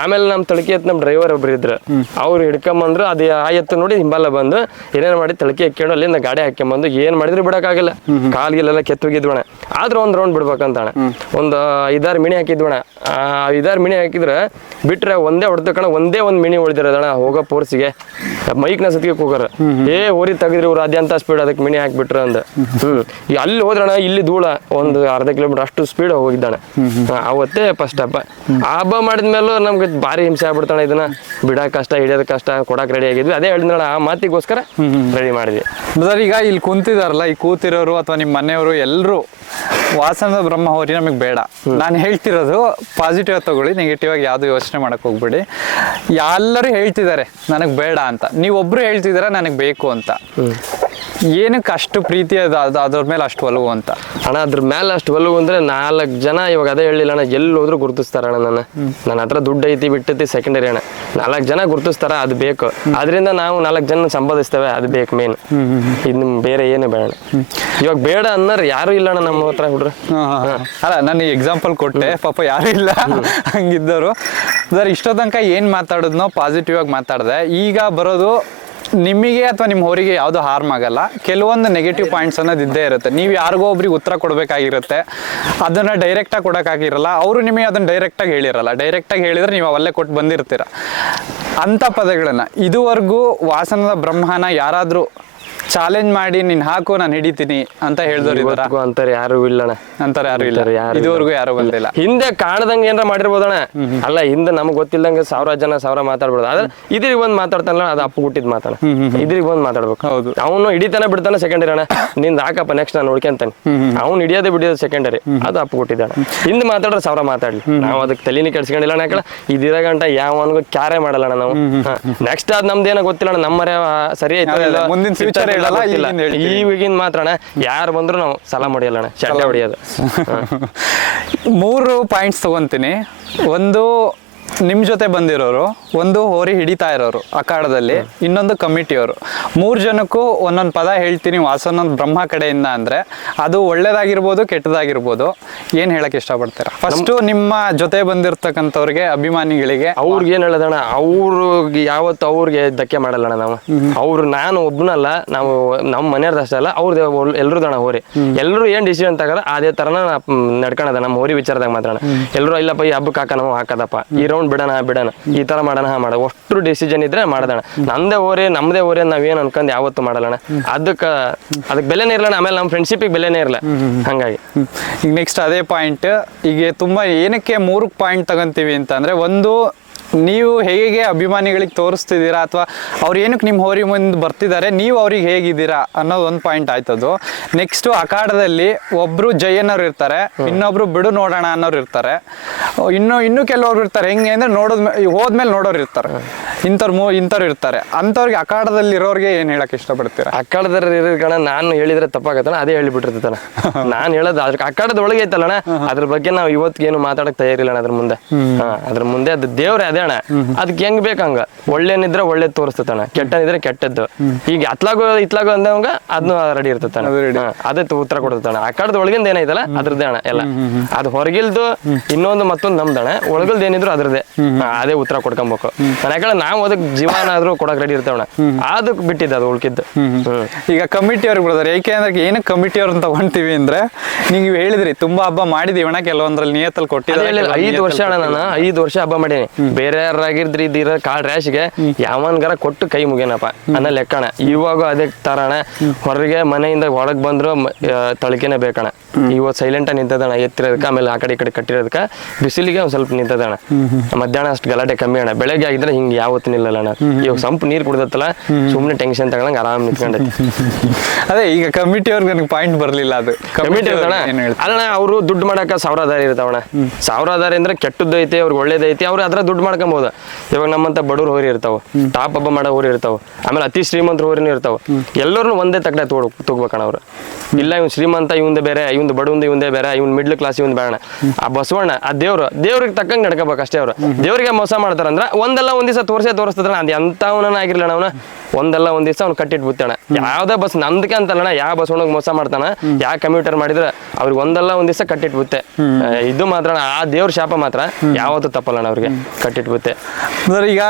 ಆಮೇಲೆ ನಮ್ ತಳಕಿ ಎತ್ ನಮ್ ಡ್ರೈವರ್ ಒಬ್ರು ಇದ್ರು. ಅವ್ರು ಹಿಡ್ಕೊಂಬಂದ್ರು ಅದು ಆ ಎತ್ತು ನೋಡಿ ಹಿಂಬಲ್ಲ ಬಂದು ಏನೇನ್ ಮಾಡಿ ತಳಕಿ ಹಾಕ್ಕೊಂಡು ಅಲ್ಲಿಂದ ಗಾಡಿ ಹಾಕ್ಕೊಂಬಂದು ಏನ್ ಮಾಡಿದ್ರು ಬಿಡಕ್ಕಾಗಿಲ್ಲ. ಕಾಲ್ಗಿಲೆಲ್ಲ ಕೆತ್ತೋಗಿದ್ವಣ ಆದ್ರೂ ಒಂದ್ ರೌಂಡ್ ಬಿಡ್ಬೇಕಂತಾಣ. ಒಂದ್ ಐದಾರು ಮಿಣಿ ಹಾಕಿದ್ವಣ ಆ ಐದಾರು ಮಿಣಿ ಹಾಕಿದ್ರೆ ಬಿಟ್ರೆ ಒಂದೇ ಹೊಡೆದ ಕಣ ಒಂದೇ ಒಂದು ಮಿಣಿ ಹೊಡೆದಿರೋದಣ ಹೋಗೋ ಪೋರ್ಸಿಗೆ. ಮೈಕ್ನ ಸತ್ಗೆ ಕೂಗರ. ಏ ಹೋರಿ ತೆಗೆದ್ರಿ ಇವ್ರು ಅದ್ಯಂತ ಸ್ಪೀಡ್ ಅದಕ್ಕೆ ಮಿಣಿ ಹಾಕ್ಬಿಟ್ರ ಅಂದ. ಹ್ಮ್. ಅಲ್ಲಿ ಹೋದ್ರಣ ಇಲ್ಲಿ ಧೂಳ ಒಂದು ಅರ್ಧ ಕಿಲೋಮೀಟರ್ ಅಷ್ಟು ಸ್ಪೀಡ್ ಹೋಗಿದ್ದಾಣ ಅವತ್ತೇ ಫಸ್ಟ್ ಹಬ್ಬ ಆ ಹಬ್ಬ ಮಾಡಿದ್ಮೇಲೂ ನಮ್ಗೆ ಭಾರಿ ಹಿಂಸೆ ಆಗ್ಬಿಡ್ತಾಳೆ ಇದನ್ನ. ಬಿಡಕ್ ಕಷ್ಟ ಹಿಡಿಯೋದ್ ಕಷ್ಟ ಕೊಡಕ್ ರೆಡಿ ಆಗಿದ್ವಿ. ಅದೇ ಹೇಳಿದ್ನಲ್ಲ ಆ ಮಾತಿಗೋಸ್ಕರ ರೆಡಿ ಮಾಡಿದ್ವಿ. ಈಗ ಇಲ್ಲಿ ಕುಂತಿದಾರಲ್ಲ ಈ ಕೂತಿರೋರು ಅಥವಾ ನಿಮ್ಮ ಮನೆಯವರು ಎಲ್ಲರೂ ವಾಸನದ ಬ್ರಹ್ಮ ಹೋರಿ ನಮಗೆ ಬೇಡ. ನಾನು ಹೇಳ್ತಿರೋದು ಪಾಸಿಟಿವ್ ತಗೊಳ್ಳಿ ನೆಗೆಟಿವ್ ಆಗಿ ಯಾವುದು ಯೋಚನೆ ಮಾಡಕ್ ಹೋಗ್ಬೇಡಿ. ಎಲ್ಲರೂ ಹೇಳ್ತಿದ್ದಾರೆ ನನಗೆ ಬೇಡ ಅಂತ. ನೀವೊಬ್ರು ಹೇಳ್ತಿದ್ದೀರಾ ನನಗೆ ಬೇಕು ಅಂತ. ಏನಕ್ಕೆ ಅಷ್ಟು ಪ್ರೀತಿ ಅದು ಅದು- ಅದ್ರ ಮೇಲೆ ಅಷ್ಟು ಒಲವು ಅಂತ. ಅಣ್ಣ ಅದ್ರ ಮೇಲೆ ಅಷ್ಟು ಒಲವು ಅಂದ್ರೆ ನಾಲ್ಕು ಜನ ಇವಾಗ ಅದೇ ಹೇಳಿಲ್ಲ ಅಣ್ಣ ಎಲ್ಲಿ ಹೋದ್ರು ಗುರುತಿಸ್ತಾರ ಅಣ್ಣ ನನ್ನ. ನನ್ನ ಹತ್ರ ದುಡ್ಡು ಐತಿ ಬಿಟ್ಟೈತಿ ಸೆಕೆಂಡರಿ ಅಣ್ಣ. ನಾಲ್ಕು ಜನ ಗುರುತಿಸ್ತಾರ ಅದು ಬೇಕು. ಅದರಿಂದ ನಾವು ನಾಲ್ಕು ಜನ ಸಂಪಾದಿಸ್ತೇವೆ ಅದು ಬೇಕು ಮೇನ್ ಇನ್ನು ಬೇರೆ ಏನು ಬೇಡ ಇವಾಗ ಬೇಡ ಅನ್ನೋರು ಯಾರು ಇಲ್ಲ ಅಣ್ಣ ನಮ್ಮ ಹತ್ರ ಹುಡ್ರು. ಅಲ್ಲ ನಾನು ಎಕ್ಸಾಂಪಲ್ ಕೊಟ್ಟೆ ಪಾಪ ಯಾರು ಇಲ್ಲ. ಹಂಗಿದ್ದವರು ಸರ್ ಇಷ್ಟೋ ತನಕ ಏನು ಮಾತಾಡಿದ್ನೋ ಪಾಸಿಟಿವ್ ಆಗಿ ಮಾತಾಡಿದೆ. ಈಗ ಬರೋದು ನಿಮಗೆ ಅಥವಾ ನಿಮ್ಮ ಹೋರಿಗೆ ಯಾವುದು ಹಾರ್ಮ್ ಆಗಲ್ಲ. ಕೆಲವೊಂದು ನೆಗೆಟಿವ್ ಪಾಯಿಂಟ್ಸ್ ಅನ್ನೋದು ಇದ್ದೇ ಇರುತ್ತೆ. ನೀವು ಯಾರಿಗೋ ಒಬ್ರಿಗೆ ಉತ್ತರ ಕೊಡಬೇಕಾಗಿರುತ್ತೆ. ಅದನ್ನು ಡೈರೆಕ್ಟಾಗಿ ಕೊಡೋಕ್ಕಾಗಿರಲ್ಲ. ಅವರು ನಿಮಗೆ ಅದನ್ನು ಡೈರೆಕ್ಟಾಗಿ ಹೇಳಿರಲ್ಲ. ಡೈರೆಕ್ಟಾಗಿ ಹೇಳಿದ್ರೆ ನೀವು ಅವಲ್ಲೇ ಕೊಟ್ಟು ಬಂದಿರ್ತೀರ. ಅಂಥ ಪದಗಳನ್ನು ಇದುವರೆಗೂ ವಾಸನದ ಬ್ರಹ್ಮನ ಯಾರಾದರೂ ಚಾಲೆಂಜ್ ಮಾಡಿ ನೀನ್ ಹಾಕು ನಾನು ಹಿಡಿತೀನಿ ಅಂತ ಹೇಳಿದವ್ರು ಇದ್ದಾರಾ? ಇವತ್ತಿಗೂ ಅಂತಾರೆ ಯಾರು ಇಲ್ಲಣ್ಣ ಅಂತಾರೆ ಯಾರು ಇಲ್ಲ. ಅಂತಾರೆ ಯಾರು ಇಲ್ಲ. ಇದುವರೆಗೂ ಯಾರು ಬಂದಿಲ್ಲ. ಹಿಂದೆ ಕಾಣದಂಗೆ ಏನಾರ ಮಾಡಿರ್ಬೋದಣ್ಣ? ಅಲ್ಲ ಹಿಂದೆ ನಮ್ಗೆ ಗೊತ್ತಿಲ್ಲದಂಗೆ ಸಾವಿರ ಜನ ಸಾವಿರ ಮಾತಾಡ್ಬೋದು. ಆದ್ರೆ ಇದ್ರಿಗೆ ಒಂದ್ ಮಾತಾಡ್ತಾನಲ್ಲ ಅದು ಅಪ್ಪು ಹುಟ್ಟಿದ್ ಮಾತಾಡ ಇದ್ರಿಗೆ ಒಂದ್ ಮಾತಾಡ್ಬೇಕು. ಹೌದು. ಅವನು ಹಿಡಿತಾನೆ ಬಿಡ್ತಾನೆ ಸೆಕೆಂಡರಿ ಅಣ್ಣ. ನಿಂದ ಹಾಕಪ್ಪ ನೆಕ್ಸ್ಟ್ ನಾನು ನೋಡ್ಕೊಂತಾನೆ ಅವ್ನು ಹಿಡಿಯೋದೇ ಬಿಡಿಯೋದು ಸೆಕೆಂಡರಿ ಅದು ಅಪ್ಪು ಹುಟ್ಟಿದ್ದಾನೆ ಹಿಂದೆ ಮಾತಾಡ್ರೆ ಸಾವಿರ ಮಾತಾಡ್ಲಿ. ನಾವು ಅದಕ್ಕೆ ತಲೆನೇ ಕೆಡ್ಸ್ಕೊಂಡಿಲ್ಲ ಅಣ್ಣ ಯಾಕಂದ್ರೆ ಇದಿರ ಗಂಟ ಯಾವನ್ಗೂ ಕ್ಯಾರೆ ಮಾಡಲ್ಲ ಅಣ್ಣ ನಾವು. ನೆಕ್ಸ್ಟ್ ಅದ್ ನಮ್ದೇನೋ ಗೊತ್ತಿಲ್ಲ ಅಣ್ಣ. ಸರಿ ಆಯ್ತು ಮುಂದಿನ ಇಲ್ಲ ಹೇಳಲ್ಲ. ಈಗಿನ ಮಾತ್ರ ಅಣ್ಣ ಯಾರು ಬಂದ್ರು ನಾವು ಸಲ ಮಾಡಿಯಲ್ಲ ಅಣ್ಣ. ಚಡ್ಡೆ ಹೊಡಿಯೋದು. ಮೂರು ಪಾಯಿಂಟ್ಸ್ ತಗೊಂತೀನಿ. ಒಂದು ನಿಮ್ಮ ಜೊತೆ ಬಂದಿರೋರು ಒಂದು ಹೋರಿ ಹಿಡಿತಾ ಇರೋರು ಅಖಾಡದಲ್ಲಿ ಇನ್ನೊಂದು ಕಮಿಟಿಯವರು. ಮೂರು ಜನಕ್ಕೂ ಒಂದೊಂದು ಪದ ಹೇಳ್ತೀನಿ ವಾಸನೊಂದು ಬ್ರಹ್ಮ ಕಡೆಯಿಂದ ಅಂದರೆ ಅದು ಒಳ್ಳೇದಾಗಿರ್ಬೋದು ಕೆಟ್ಟದಾಗಿರ್ಬೋದು. ಏನು ಹೇಳಕ್ಕೆ ಇಷ್ಟಪಡ್ತೀರಾ? ಫಸ್ಟು ನಿಮ್ಮ ಜೊತೆ ಬಂದಿರ್ತಕ್ಕಂಥವ್ರಿಗೆ ಅಭಿಮಾನಿಗಳಿಗೆ ಅವ್ರಿಗೆ ಏನ್ ಹೇಳದಣ್ಣ? ಅವ್ರಿಗೆ ಯಾವತ್ತು ಅವ್ರಿಗೆ ಧಕ್ಕೆ ಮಾಡಲ್ಲ ಅಣ್ಣ ನಾವು ಅವ್ರು ನಾನು ಒಬ್ನಲ್ಲ ನಾವು ನಮ್ಮ ಮನೆಯವ್ರದ್ದು ಅಷ್ಟೇ ಅಲ್ಲ ಅವ್ರದ್ದು ಎಲ್ರು ದಣ ಹೋರಿ. ಎಲ್ರು ಏನ್ ಡಿಸಿಷನ್ ತಗೋದ ಅದೇ ತರನ ನಡ್ಕೊಳದ ನಮ್ಮ ಹೋರಿ ವಿಚಾರದಾಗ ಮಾತ್ರ ಎಲ್ರು ಇಲ್ಲಪ್ಪ ಈ ಹಬ್ಬಕ್ಕೆ ಹಾಕ ನಾವು ಹಾಕದಪ್ಪ. ಈ ರೌಂಡ್ ಬಿಡೋಣ ಬಿಡೋಣ. ಈ ತರ ಮಾಡೋಣ ಹಾ ಮಾಡ ಅಷ್ಟು ಡಿಸಿಷನ್ ಇದ್ರೆ ಮಾಡದಣ ನಮ್ದೇ ಓರೆ ನಮ್ದೇ ಓರೆ ನಾವೇನ್ ಅನ್ಕೊಂಡ್ ಯಾವತ್ತು ಮಾಡಲಣ ಅದಕ್ಕ ಅದಕ್ಕೆ ಬೆಲೆನೇ ಇರಲ್ಲ ಆಮೇಲೆ ನಮ್ಮ ಫ್ರೆಂಡ್ಶಿಪ್ಗೆ ಬೆಲೆನೇ ಇರಲ್ಲ ಹಂಗಾಗಿ. ಈಗ ನೆಕ್ಸ್ಟ್ ಅದೇ ಪಾಯಿಂಟ್ ಈಗ ತುಂಬಾ ಏನಕ್ಕೆ ಮೂರು ಪಾಯಿಂಟ್ ತಗೊಂತೀವಿ ಅಂತಂದ್ರೆ ಒಂದು ನೀವು ಹೇಗೆ ಅಭಿಮಾನಿಗಳಿಗೆ ತೋರಿಸ್ತಿದ್ದೀರಾ ಅಥವಾ ಅವ್ರು ಏನಕ್ಕೆ ನಿಮ್ಮ ಹೋರಿ ಮುಂದೆ ಬರ್ತಿದ್ದಾರೆ ನೀವು ಅವ್ರಿಗೆ ಹೇಗಿದ್ದೀರಾ ಅನ್ನೋದು ಒಂದು ಪಾಯಿಂಟ್ ಆಯ್ತದು ನೆಕ್ಸ್ಟು ಅಖಾಡದಲ್ಲಿ ಒಬ್ರು ಜೈ ಅನ್ನೋರು ಇರ್ತಾರೆ ಇನ್ನೊಬ್ರು ಬಿಡು ನೋಡೋಣ ಅನ್ನೋರು ಇರ್ತಾರೆ. ಇನ್ನು ಇನ್ನು ಕೆಲವರು ಇರ್ತಾರೆ ಹೆಂಗೆ ಅಂದ್ರೆ ನೋಡೋದ್ ಹೋದ್ಮೇಲೆ ನೋಡೋರು ಇರ್ತಾರೆ. ಇಂಥವ್ರು ಮೂ ಇಂಥವ್ರು ಇರ್ತಾರೆ. ಅಂಥವ್ರಿಗೆ ಅಖಾಡದಲ್ಲಿ ಇರೋರಿಗೆ ಏನು ಹೇಳಕ್ ಇಷ್ಟಪಡ್ತೀರಾ? ಅಕ್ಕಡದ್ರ ಕಣ ನಾನು ಹೇಳಿದ್ರೆ ತಪ್ಪಾಗತ್ತಣ ಅದೇ ಹೇಳಿಬಿಟ್ಟಿರ್ತಣ ನಾನು ಹೇಳೋದು ಅದ್ರ ಅಕ್ಕಡದ ಒಳಗೆ ಐತಲ್ಲಣ್ಣ ಅದ್ರ ಬಗ್ಗೆ ನಾವು ಇವತ್ತಿಗೇನು ಮಾತಾಡಕ್ ತಯಾರಿಲ್ಲ ಅಣ್ಣ ಅದ್ರ ಮುಂದೆ. ಹಾ ಅದ್ರ ಮುಂದೆ ಅದು ದೇವ್ರೆ ಅದೇ ಅಣ್ಣ. ಅದಕ್ಕೆ ಹೆಂಗ್ ಬೇಕಂಗ ಒಳ್ಳೇನಿದ್ರೆ ಒಳ್ಳೇದ್ ತೋರಿಸ್ತತಣ ಕೆಟ್ಟನಿದ್ರೆ ಕೆಟ್ಟದ್ದು. ಈಗ ಅತ್ಲಾಗೋ ಇತ್ಲಾಗೋ ಅಂದವಂಗ ಅದನ್ನು ರೆಡಿ ಇರ್ತತಣ ಅದು ಉತ್ತರ ಕೊಡ್ತಣ ಅಕ್ಕಡದ ಒಳಗಿಂದ ಏನೈತಲ್ಲ ಅದ್ರದ್ದೇ ಅಣ್ಣ ಎಲ್ಲ. ಅದು ಹೊರಗಿಲ್ದು ಇನ್ನೊಂದು ಮತ್ತೊಂದು ನಮ್ದಣ ಒಳಗಲ್ದು ಏನಿದ್ರು ಅದ್ರದ್ದೇ. ಹಾ, ಅದೇ ಉತ್ತರ ಕೊಡ್ಕೊಬೇಕು. ನಾನು ಯಾಕಂದ್ರೆ ನಾವು ಅದಕ್ಕೆ ಜೀವನಾದ್ರೂ ಕೊಡಕ್ ರೆಡಿ ಇರ್ತಾವಣ ಅದಕ್ಕೆ ಬಿಟ್ಟಿದ್ದ ಅದು ಉಳ್ಕಿದ್ದು. ಈಗ ಕಮಿಟಿ ಅವ್ರಿಗೆ ಬಿಡೋದಾರೆ. ಏಕೆ ಅಂದ್ರೆ ಏನಕ್ಕೆ ಕಮಿಟಿ ಅವ್ರನ್ನ ತಗೊಂತೀವಿ ಅಂದ್ರೆ ನೀವು ಹೇಳಿದ್ರಿ ತುಂಬಾ ಹಬ್ಬ ಮಾಡಿದೀವಣ ಕೆಲವೊಂದ್ರಲ್ಲಿ ನಿಯತ್ತಲ್ಲಿ ಕೊಟ್ಟಿದ್ರೆ ಐದು ವರ್ಷ ಅಣ್ಣ ನಾನು ಐದು ವರ್ಷ ಹಬ್ಬ ಮಾಡೀನಿ. ಬೇರೆ ಯಾರಾಗಿದ್ರಿ ಇದಿರ ಕಾಳ್ ರ್ಯಾಶ್ಗೆ ಯಾವನ್ಗಾರ ಕೊಟ್ಟು ಕೈ ಮುಗಿಯನಪ್ಪ ಅನ್ನ ಲೆಕ್ಕಣ ಇವಾಗ ಅದೇ ತರಣ ಹೊರಗೆ ಮನೆಯಿಂದ ಒಳಗ್ ಬಂದ್ರು ತಳಕಿನ ಬೇಕಣ ಇವತ್ತು ಸೈಲೆಂಟ್ ನಿಂತದಣ ಎತ್ತಿರೋದಕ್ಕೆ ಆಮೇಲೆ ಆ ಕಡೆ ಈ ಕಡೆ ಕಟ್ಟಿರೋದಕ್ಕೆ ಬಿಸಿಲಿಗೆ ಒಂದ್ ಸ್ವಲ್ಪ ನಿಂತದಣ ಮಧ್ಯಾಹ್ನ ಅಷ್ಟು ಗಲಾಟೆ ಕಮ್ಮಿ ಅಣ್ಣ. ಬೆಳಗ್ಗೆ ಆಗಿದ್ರೆ ಹಿಂಗೆ ಯಾವತ್ತು ನಿಲ್ಲಲ್ಲ ಅಣ್ಣ ಇವಾಗ ಸಂಪ್ ನೀರ್ ಕುಡ್ದತ್ತಲ್ಲ ಸುಮ್ಮನೆ ಟೆನ್ಷನ್ ತಗೊಳಂಗ ಆರಾಮ್ ನಿಂತ್ಕೊಂಡೈತಿ ಅದೇ ಈಗ ಕಮಿಟಿ ಅವ್ರಿಗೆ ನನಗೆ ಪಾಯಿಂಟ್ ಬರಲಿಲ್ಲ ಅದು. ಕಮಿಟಿ ಅಣ್ಣ ಅಲ್ಲಣ್ಣ ಅವರು ದುಡ್ಡು ಮಾಡಕ ಸಾವಿರದಾರಿ ಇರ್ತಾವಣ್ಣ. ಸಾವಿರದಾರಿ ಸಾವಿರ ಆಧಾರ ಅಂದ್ರೆ ಕೆಟ್ಟದ್ದು ಐತಿ ಅವ್ರಿಗೆ ಒಳ್ಳೇದೈತಿ ಅವ್ರು ಅದ್ರ ದುಡ್ಡು ಮಾಡ್ಕೊಂಬೋದ. ಇವಾಗ ನಮ್ಮಂತ ಬಡವ್ರ ಹೋರಿ ಇರ್ತಾವ ಟಾಪ್ ಹಬ್ಬ ಮಾಡೋ ಹೋರಿ ಇರ್ತಾವ ಆಮೇಲೆ ಅತಿ ಶ್ರೀಮಂತರ ಹೋರಿನೂ ಇರ್ತಾವ. ಎಲ್ಲರೂ ಒಂದೇ ತಗಡೆ ತೋಡ್ ತಗೋಬೇಕಣ್ಣ ಅವ್ರು. ಇಲ್ಲ ಇವ್ನು ಶ್ರೀಮಂತ ಇವಂದ ಬೇರೆ ಇವಂದು ಬಡವಂದು ಇವಂದೇ ಬೇರೆ ಇವ್ನು ಮಿಡ್ಲ್ ಕ್ಲಾಸ್ ಇವ್ನು ಬೇಡ ಆ ಬಸವಣ್ಣ ಆ ದೇವ್ರು ದೇವ್ರಿಗೆ ತಕ್ಕಂಗೆ ನಡ್ಕೋಬೇಕು ಅಷ್ಟೇ ಅವ್ರು. ದೇವ್ರಿಗೆ ಮೋಸ ಮಾಡ್ತಾರಂದ್ರ ಒಂದಲ್ಲ ಒಂದಿವಸ ದಿವಸ ತೋರ್ಸೇ ತೋರಿಸ್ತದ ಅಂತ ಎಂಥವನ ಆಗಿರ್ಲಿಲ್ಲ ಅವನ? ಒಂದಲ್ಲ ಒಂದ್ ದಿವಸ ಅವ್ನು ಕಟ್ಟಿಟ್ಬಿಡ್ತಾನೆ ಯಾವ್ದೇ ಬಸ್ ನಂದಕ್ಕೆ ಅಂತಲ್ಲಣ್ಣ ಯಾವ ಬಸ್ ಬಸವಣ್ಣಗೆ ಮೋಸ ಮಾಡ್ತಾನ ಯಾವ ಕಂಪ್ಯೂಟರ್ ಮಾಡಿದ್ರೆ ಅವ್ರಿಗೆ ಒಂದಲ್ಲ ಒಂದ್ ದಿವಸ ಕಟ್ಟಿಟ್ಬಿಡುತ್ತೆ ಇದು ಮಾತ್ರ ಆ ದೇವ್ರ ಶಾಪ ಮಾತ್ರ. ಯಾವತ್ತೂ ತಪ್ಪಲ್ಲಣ್ಣ ಅವ್ರಿಗೆ ಕಟ್ಟಿಟ್ಬಿಡುತ್ತೆ ಅಂದ್ರೆ ಈಗ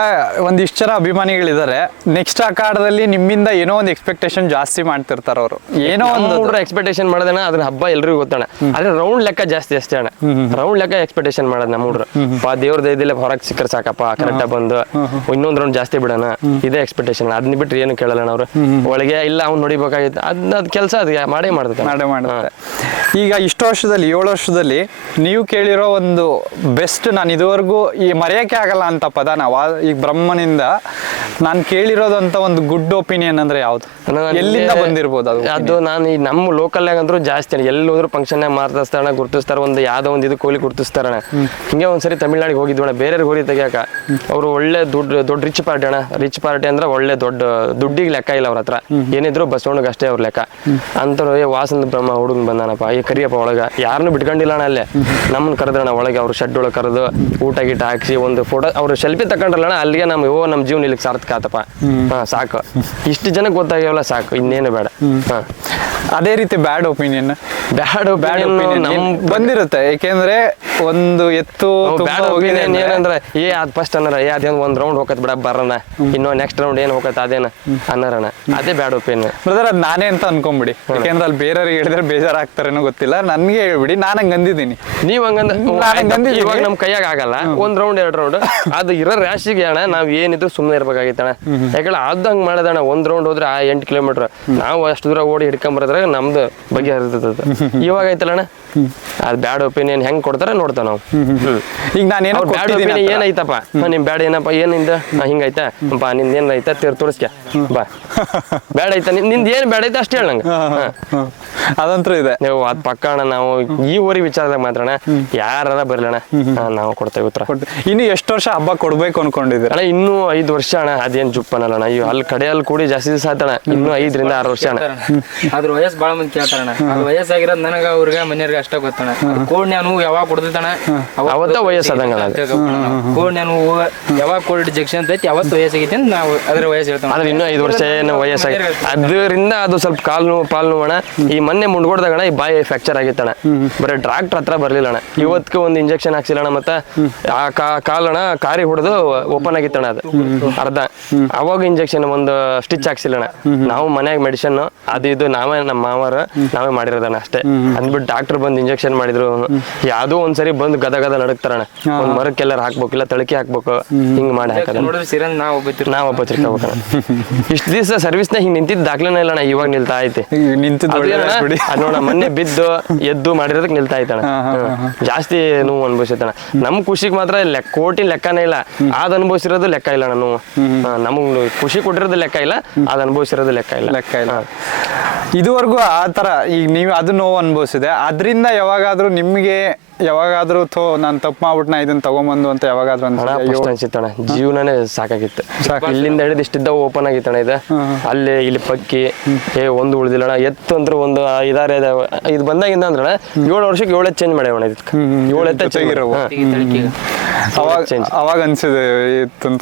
ಒಂದಿಷ್ಟು ಜನ ಅಭಿಮಾನಿಗಳಿದ್ದಾರೆ ನೆಕ್ಸ್ಟ್ ಅಖಾಡದಲ್ಲಿ ನಿಮ್ಮಿಂದ ಏನೋ ಒಂದು ಎಕ್ಸ್ಪೆಕ್ಟೇಷನ್ ಜಾಸ್ತಿ ಮಾಡ್ತಿರ್ತಾರ ಅವರು. ಏನೋ ಒಂದು ಹುಡುಗರು ಎಕ್ಸ್ಪೆಕ್ಟೇಷನ್ ಮಾಡೋದಣ್ಣ ಅದ್ರ ಹಬ್ಬ ಎಲ್ರಿಗೂ ಗೊತ್ತಣ್ಣ. ಆದ್ರೆ ರೌಂಡ್ ಲೆಕ್ಕ ಜಾಸ್ತಿ ಅಷ್ಟೇ ಅಣ್ಣ. ರೌಂಡ್ ಲೆಕ್ಕ ಎಕ್ಸ್ಪೆಕ್ಟೇಷನ್ ಮಾಡದ್ ನಮ್ಮ ಹುಡುಗರು ಪಾ ದೇವ್ರ ದೈದಿಲ್ಲ ಹೊರಗೆ ಸಿಕ್ಕರೆ ಸಾಕಪ್ಪ ಕರೆಕ್ಟ್ ಬಂದು ಇನ್ನೊಂದ್ ರೌಂಡ್ ಜಾಸ್ತಿ ಬಿಡೋಣ. ಇದೇ ಎಕ್ಸ್ಪೆಕ್ಟೇಷನ್ ಅದನ್ನ ಬಿಟ್ರೆ ಏನು ಕೇಳಲ್ಲ ಅವ್ರು? ಒಳಗೆ ಇಲ್ಲ ಅವ್ನು ನೋಡಿಬೇಕಾಗಿತ್ತು. ಅದನ್ನ ಅದ್ ಕೆಲಸ ಅದು ಮಾಡೇ ಮಾಡ್ತಾರೆ. ಮಾಡೇ ಮಾಡ್ತಾರೆ. ಈಗ ಇಷ್ಟು ವರ್ಷದಲ್ಲಿ ಏಳು ವರ್ಷದಲ್ಲಿ ನೀವು ಕೇಳಿರೋ ಒಂದು ಬೆಸ್ಟ್ ನಾನು ಇದುವರೆಗೂ ಈ ಮರೆಯೋಕೆ ಆಗಲ್ಲ ಅಂತ ಪದ ನಾವು ಈಗ ಬ್ರಹ್ಮನಿಂದ ನಾನು ಕೇಳಿರೋದಂತ ಒಂದು ಗುಡ್ ಒಪಿನಿಯನ್ ಅಂದ್ರೆ ಯಾವ್ದು? ಎಲ್ಲಿಂದ ಬಂದಿರ್ಬೋದು ಅದು ಅದು ನಾನು ಈ ನಮ್ಮ ಲೋಕಲ್ ಅಂದ್ರೂ ಜಾಸ್ತಿ. ಎಲ್ಲಿ ಹೋದ್ರು ಫಂಕ್ಷನ್ ಮಾತಾಡ್ತಾರ ಗುರ್ತಿಸ್ತಾರ ಒಂದು ಯಾವ್ದೋ ಒಂದು ಇದು ಕೋಲಿ ಗುರ್ತಿಸ್ತಾರಣ ಹಿಂಗೆ ಒಂದ್ಸರಿ ತಮಿಳ್ನಾಡಿಗೆ ಹೋಗಿದ್ವಣ ಬೇರೆ ಹೋಗಿ ತೆಗಿಯಾಕ. ಅವರು ಒಳ್ಳೆ ದೊಡ್ಡ ದೊಡ್ಡ ರಿಚ್ ಪಾರ್ಟಿ ಅಣ್ಣ. ರಿಚ್ ಪಾರ್ಟಿ ಅಂದ್ರೆ ಒಳ್ಳೆ ದೊಡ್ಡ ದುಡ್ಡಿಗೆ ಲೆಕ್ಕ ಇಲ್ಲ ಅವ್ರ ಹತ್ರ. ಏನಿದ್ರು ಬಸವಣ್ಣಗೆ ಅಷ್ಟೇ ಅವ್ರ ಲೆಕ್ಕ. ಅಂತವ್ರು ಏ ವಾಸಂತ ಬ್ರಹ್ಮ ಹುಡುಗನ್ ಬಂದಾನಪ್ಪ. ಈ ಕರಿಯಪ್ಪ ಒಳಗ. ಯಾರನ್ನು ಬಿಟ್ಕೊಂಡಿಲ್ಲ ಅಣ್ಣ ಅಲ್ಲೇ. ನಮ್ಮನ್ನ ಕರೆದ್ರಣ ಒಳಗೆ ಅವ್ರ ಶೆಡ್ ಒಳಗೆ ಕರೆದು ಊಟ ಗೀಟ ಹಾಕಿಸಿ ಒಂದು ಫೋಟೋ ಅವ್ರು ಸೆಲ್ಫಿ ತಕೊಂಡ್ರಲ್ಲ ಅಲ್ಲಿಗೆ ನಮ್ ಓ ನಮ್ಮ ಜೀವನ ಇಲ್ಲಿಗೆ ಸಾರ್ಥಕ ಆತಪ್ಪ. ಹಾ ಸಾಕು. ಇಷ್ಟು ಜನಕ್ಕೆ ಗೊತ್ತಾಗ್ಯಾವಲ್ಲ ಸಾಕು. ಇನ್ನೇನು ಬೇಡ. ಹಾ. ಅದೇ ರೀತಿ bad opinion bad bad opinion ಬಂದಿರುತ್ತೆ? ಏಕೆಂದ್ರೆ ಒಂದು ಎತ್ತು ಬ್ಯಾಡ್ ಒಪಿನಿಯನ್ ಏನಂದ್ರೆ ಏ ಅದ್ ಫಸ್ಟ್ ಅನ್ನರ ಏ ಅದೇ ಒಂದ್ ರೌಂಡ್ ಹೋಗತ್ ಬಿಡ ಬರೋಣ. ಇನ್ನೊ ನೆಕ್ಸ್ಟ್ ರೌಂಡ್ ಏನ್ ಹೋಗತ್ ಅದೇನ? ಅನ್ನರಣ ಅದೇ ಬ್ಯಾಡ್ ಒಪಿನಿಯನ್ ಬ್ರದರ್ ಅದ್ ನಾನೇ ಅಂತ ಅನ್ಕೊಂಬಿಡಿ. ಯಾಕೆಂದ್ರೆ ಅಲ್ಲಿ ಬೇರೆಯವ್ರಿಗೆ ಹೇಳಿದ್ರೆ ಬೇಜಾರಾಗ್ತಾರೇನೋ ಗೊತ್ತಿಲ್ಲ. ನನ್ಗೆ ಹೇಳ್ಬಿಡಿ ನಾನು ಹಂಗ ಅಂದಿದ್ದೀನಿ. ನೀವ್ ಹಂಗಂದ ಇವಾಗ ನಮ್ ಕೈಯಾಗ ಆಗಲ್ಲ. ಒಂದ್ ರೌಂಡ್ ಎರಡ್ ರೌಂಡ್ ಅದು ಇರೋ ರಾಶಿಗೆ ಅಣ್ಣ ನಾವ್ ಏನಿದ್ರು ಸುಮ್ಮನೆ ಇರ್ಬೇಕಾಗಿತ್ತಣ್ಣ. ಯಾಕಂದ್ರೆ ಅದ್ ಹಂಗ್ ಮಾಡದಣ್ಣ ಒಂದ್ ರೌಂಡ್ ಹೋದ್ರೆ ಆ ಎಂಟು ಕಿಲೋಮೀಟರ್ ನಾವು ಅಷ್ಟು ದೂರ ಓಡಿ ಹಿಡ್ಕೊಂಬರದ್ರಾಗ ನಮ್ದು ಬಗ್ಗೆ ಹರಿತದ ಇವಾಗ ಐತಲ್ಲಣ್ಣ ಅದ್ ಬ್ಯಾಡ್ ಒಪಿನಿಯನ್ ಹೆಂಗ್ ಕೊಡ್ತಾರ ನೋಡ್ತಾವ ನಾವು. ಈಗ ನಾನೇನೋ ಬ್ಯಾಡ್ ಒಪಿನಿಯನ್. ಏನೈತಪ್ಪ? ನಿಮ್ ಬ್ಯಾಡ್ ಏನಪ್ಪ? ಏನಿಂದ ಹಿಂಗೈತ ಬಾ ನಿಂದ ಏನ್ ಐತ ತೀರ್ ತೋರಿಸ್ಕ. ಬಾ. ಬ್ಯಾಡ್ ಐತ. ನಿಂದ ನಿಂದ್ ಏನ್ ಬ್ಯಾಡ್ ಐತ ಅಷ್ಟೇ ಹೇಳ ನಂಗೆ. ಅದಂತೂ ಇದೆ. ನೀವು ಅದ್ ಪಕ್ಕ ಅಣ್ಣ ನಾವು ಈ ಊರಿ ವಿಚಾರದಾಗ ಮಾತ್ರ ಅಣ್ಣ ಯಾರ ಬರ್ಲಣ್ಣ? ಹಾ, ನಾವು ಕೊಡ್ತೇವೆ ಉತ್ತರ. ಇನ್ನು ಎಷ್ಟು ವರ್ಷ ಹಬ್ಬ ಕೊಡ್ಬೇಕು ಅನ್ಕೊಂಡಿದ್ರೆ ಅಣ್ಣ ಇನ್ನೂ ಐದು ವರ್ಷ ಅಣ್ಣ. ಅದೇನ್ ಜುಪ್ಪನಲ್ಲ ಅಣ್ಣ ಇವ್ ಅಲ್ಲಿ ಕಡೆಯಲ್ಲಿ ಕೂಡಿ ಜಾಸ್ತಿ ದಿವಸ ಇನ್ನು ಇನ್ನೂ ಐದರಿಂದ ಆರು ವರ್ಷ ಅಣ್ಣ. ಅದ್ರ ವಯಸ್ಸು ಬಾಳ ಮಂದಿ ಕೇಳ್ತಾರಣ್ಣ. ವಯಸ್ಸಾಗಿರೋದು ವಯಸ್ಸಾಗಿರೋದ್ ನನಗ ಅವ್ರಿಗೆ ಮನೆಯವ್ರಿಗೆ ಅಷ್ಟ ಗೊತ್ತಣ ಕೋಡ್ ನಾನು ಯಾವಾಗ ಕೊಡ್ತೈತಣ ಅವತ್ತ ವಯಸ್ಸು ಆದಂಗ ಅಣ್ಣ ಅದು. ಕೋಡ್ ನಾನು ಯಾವಾಗ ಕೋಲ್ಡ್ ಜಕ್ಷನ್ ಐತಿ ಅವತ್ತು ವಯಸ್ಸಾಗೈತಿ ಅಂತ ನಾವು ಅದ್ರ ವಯಸ್ಸು ಹೇಳ್ತಾನೆ ಆದ್ರೆ ಇನ್ನೂ ಐದು ವರ್ಷ ಏನು ವಯಸ್ಸಾಗಿ ಅದರಿಂದ ಅದು ಸ್ವಲ್ಪ ಕಾಲು ನೋವು ಪಾಲು ನೋವಣ ಈ ಮೊನ್ನೆ ಮುಂಡ್ಕೊಡ್ದಾಗಣ ಈ ಬಾಯಿ ಫ್ರಾಕ್ಚರ್ ಆಗಿತ್ತಣ ಬರೀ ಡಾಕ್ಟರ್ ಹತ್ರ ಬರ್ಲಿಲ್ಲಣ್ಣ ಇವತ್ತು ಇವತ್ತಿಗೆ ಒಂದು ಇಂಜೆಕ್ಷನ್ ಹಾಕ್ಸಿಲ್ಲಣ್ಣ ಮತ್ತೆ ಆ ಕಾ- ಕಾಲಣ್ಣ ಕಾರಿ ಹೊಡೆದು ಓಪನ್ ಆಗಿತ್ತಣ ಅದು. ಅರ್ಧ. ಅವಾಗ ಇಂಜೆಕ್ಷನ್ ಒಂದು ಸ್ಟಿಚ್ ಹಾಕ್ಸಿಲ್ಲಣ್ಣ. ನಾವು ಮನ್ಯಾಗ ಮೆಡಿಸಿನ್ ಅದು ಇದು ನಾವೇ ನಮ್ಮ ಮಾವಾರ ನಾವೇ ಮಾಡಿರೋದಣ್ಣ ಅಷ್ಟೇ. ಅಂದ್ಬಿಟ್ಟು ಡಾಕ್ಟರ್ ಬಂದು ಇಂಜೆಕ್ಷನ್ ಮಾಡಿದ್ರು. ಯಾವ್ದೋ ಒಂದ್ಸರಿ ಬಂದು ಗದ ಗದ ನಡಕ್ತಾರಣ ಒಂದ್ ಮರಕ್ಕೆಲ್ಲರ ಹಾಕ್ಬೇಕು ಇಲ್ಲ ತಳಕಿ ಹಾಕ್ಬೇಕು ಹಿಂಗ್ ಮಾಡಿ ಹಾಕದ ನೋಡಿದ್ರೆ ಸಿರನ್ ನಾವು ಒಬ್ಬತ್ತಿರ ನಾವ್ ಒಬ್ಬ ತಿರ್ಕೋಬೇಕಣ್ಣ ಇಷ್ಟ ದಿವಸ ಸರ್ವಿಸ್ನ ಹಿಂಗ್ ನಿಂತಿದ್ದ ದಾಖಲೆ ಇಲ್ಲ ಅಣ್ಣ ಇವಾಗ ನಿಲ್ತಾ ಐತಿ. ಅದು ನೋಡ ಮೊನ್ನೆ ಬಿದ್ದು ಎದ್ದು ಮಾಡಿರೋದಕ್ಕೆ ನಿಲ್ತಾ ಐತಣ ಜಾಸ್ತಿ ನೋವು ಅನ್ಭವಿಸೈತಣ ನಮ್ ಖುಷಿಗ್ ಮಾತ್ರ ಲೆಕ್ಕ ಕೋಟಿ ಲೆಕ್ಕನೇ ಇಲ್ಲ. ಅದ್ ಅನುಭವಿಸಿರೋದು ಲೆಕ್ಕ ಇಲ್ಲ ನಾನು ನಮಗ್ ಖುಷಿ ಕೊಟ್ಟಿರೋದು ಲೆಕ್ಕ ಇಲ್ಲ ಅದ್ ಅನುಭವಿಸಿರೋದು ಲೆಕ್ಕ ಇಲ್ಲ. ಲೆಕ್ಕ ಇಲ್ಲ. ಇದುವರೆಗೂ ಆ ತರ ಈಗ ನೀವು ಅದು ನೋವು ಅನುಭವಿಸಿದೆ. ಅದರಿಂದ ಯಾವಾಗಾದ್ರೂ ನಿಮಗೆ ಯಾವಾಗಾದ್ರೂ ಥೋ ನಾನು ತಪ್ಪು ಮಾಡ್ಬಿಟ್ಟು ನಾ ಇದನ್ನ ತಗೊಂಬಂದು ಅಂತ ಯಾವಾಗಾದ್ರೂ ಹಣ ಅನ್ಸುತ್ತೆ ಫಸ್ಟ್ ಅನ್ಸಿತ್ತಣ ಜೀವನನೇ ಸಾಕಾಗಿತ್ತು. ಇಲ್ಲಿಂದ ಹಿಡಿದು ಇಷ್ಟಿದ್ದ ಓಪನ್ ಆಗಿತ್ತಣ ಇದು. ಅಲ್ಲಿ ಇಲ್ಲಿ ಪಕ್ಕಿ ಏ ಒಂದು ಉಳಿದಿಲ್ಲಣ ಎತ್ತು ಅಂದ್ರೆ ಒಂದು ಐದಾರು ಇದಾವೆ. ಇದು ಬಂದಾಗಿಂದ ಅಂದ್ರೆ ಏಳು ವರ್ಷಕ್ಕೆ ಏಳು ಚೇಂಜ್ ಮಾಡ್ಯಾವಣ ಇದಕ್ಕೆ ಏಳು ಎತ್ತ. ಅವಾಗ ಅವಾಗ ಅನ್ಸಿದೆ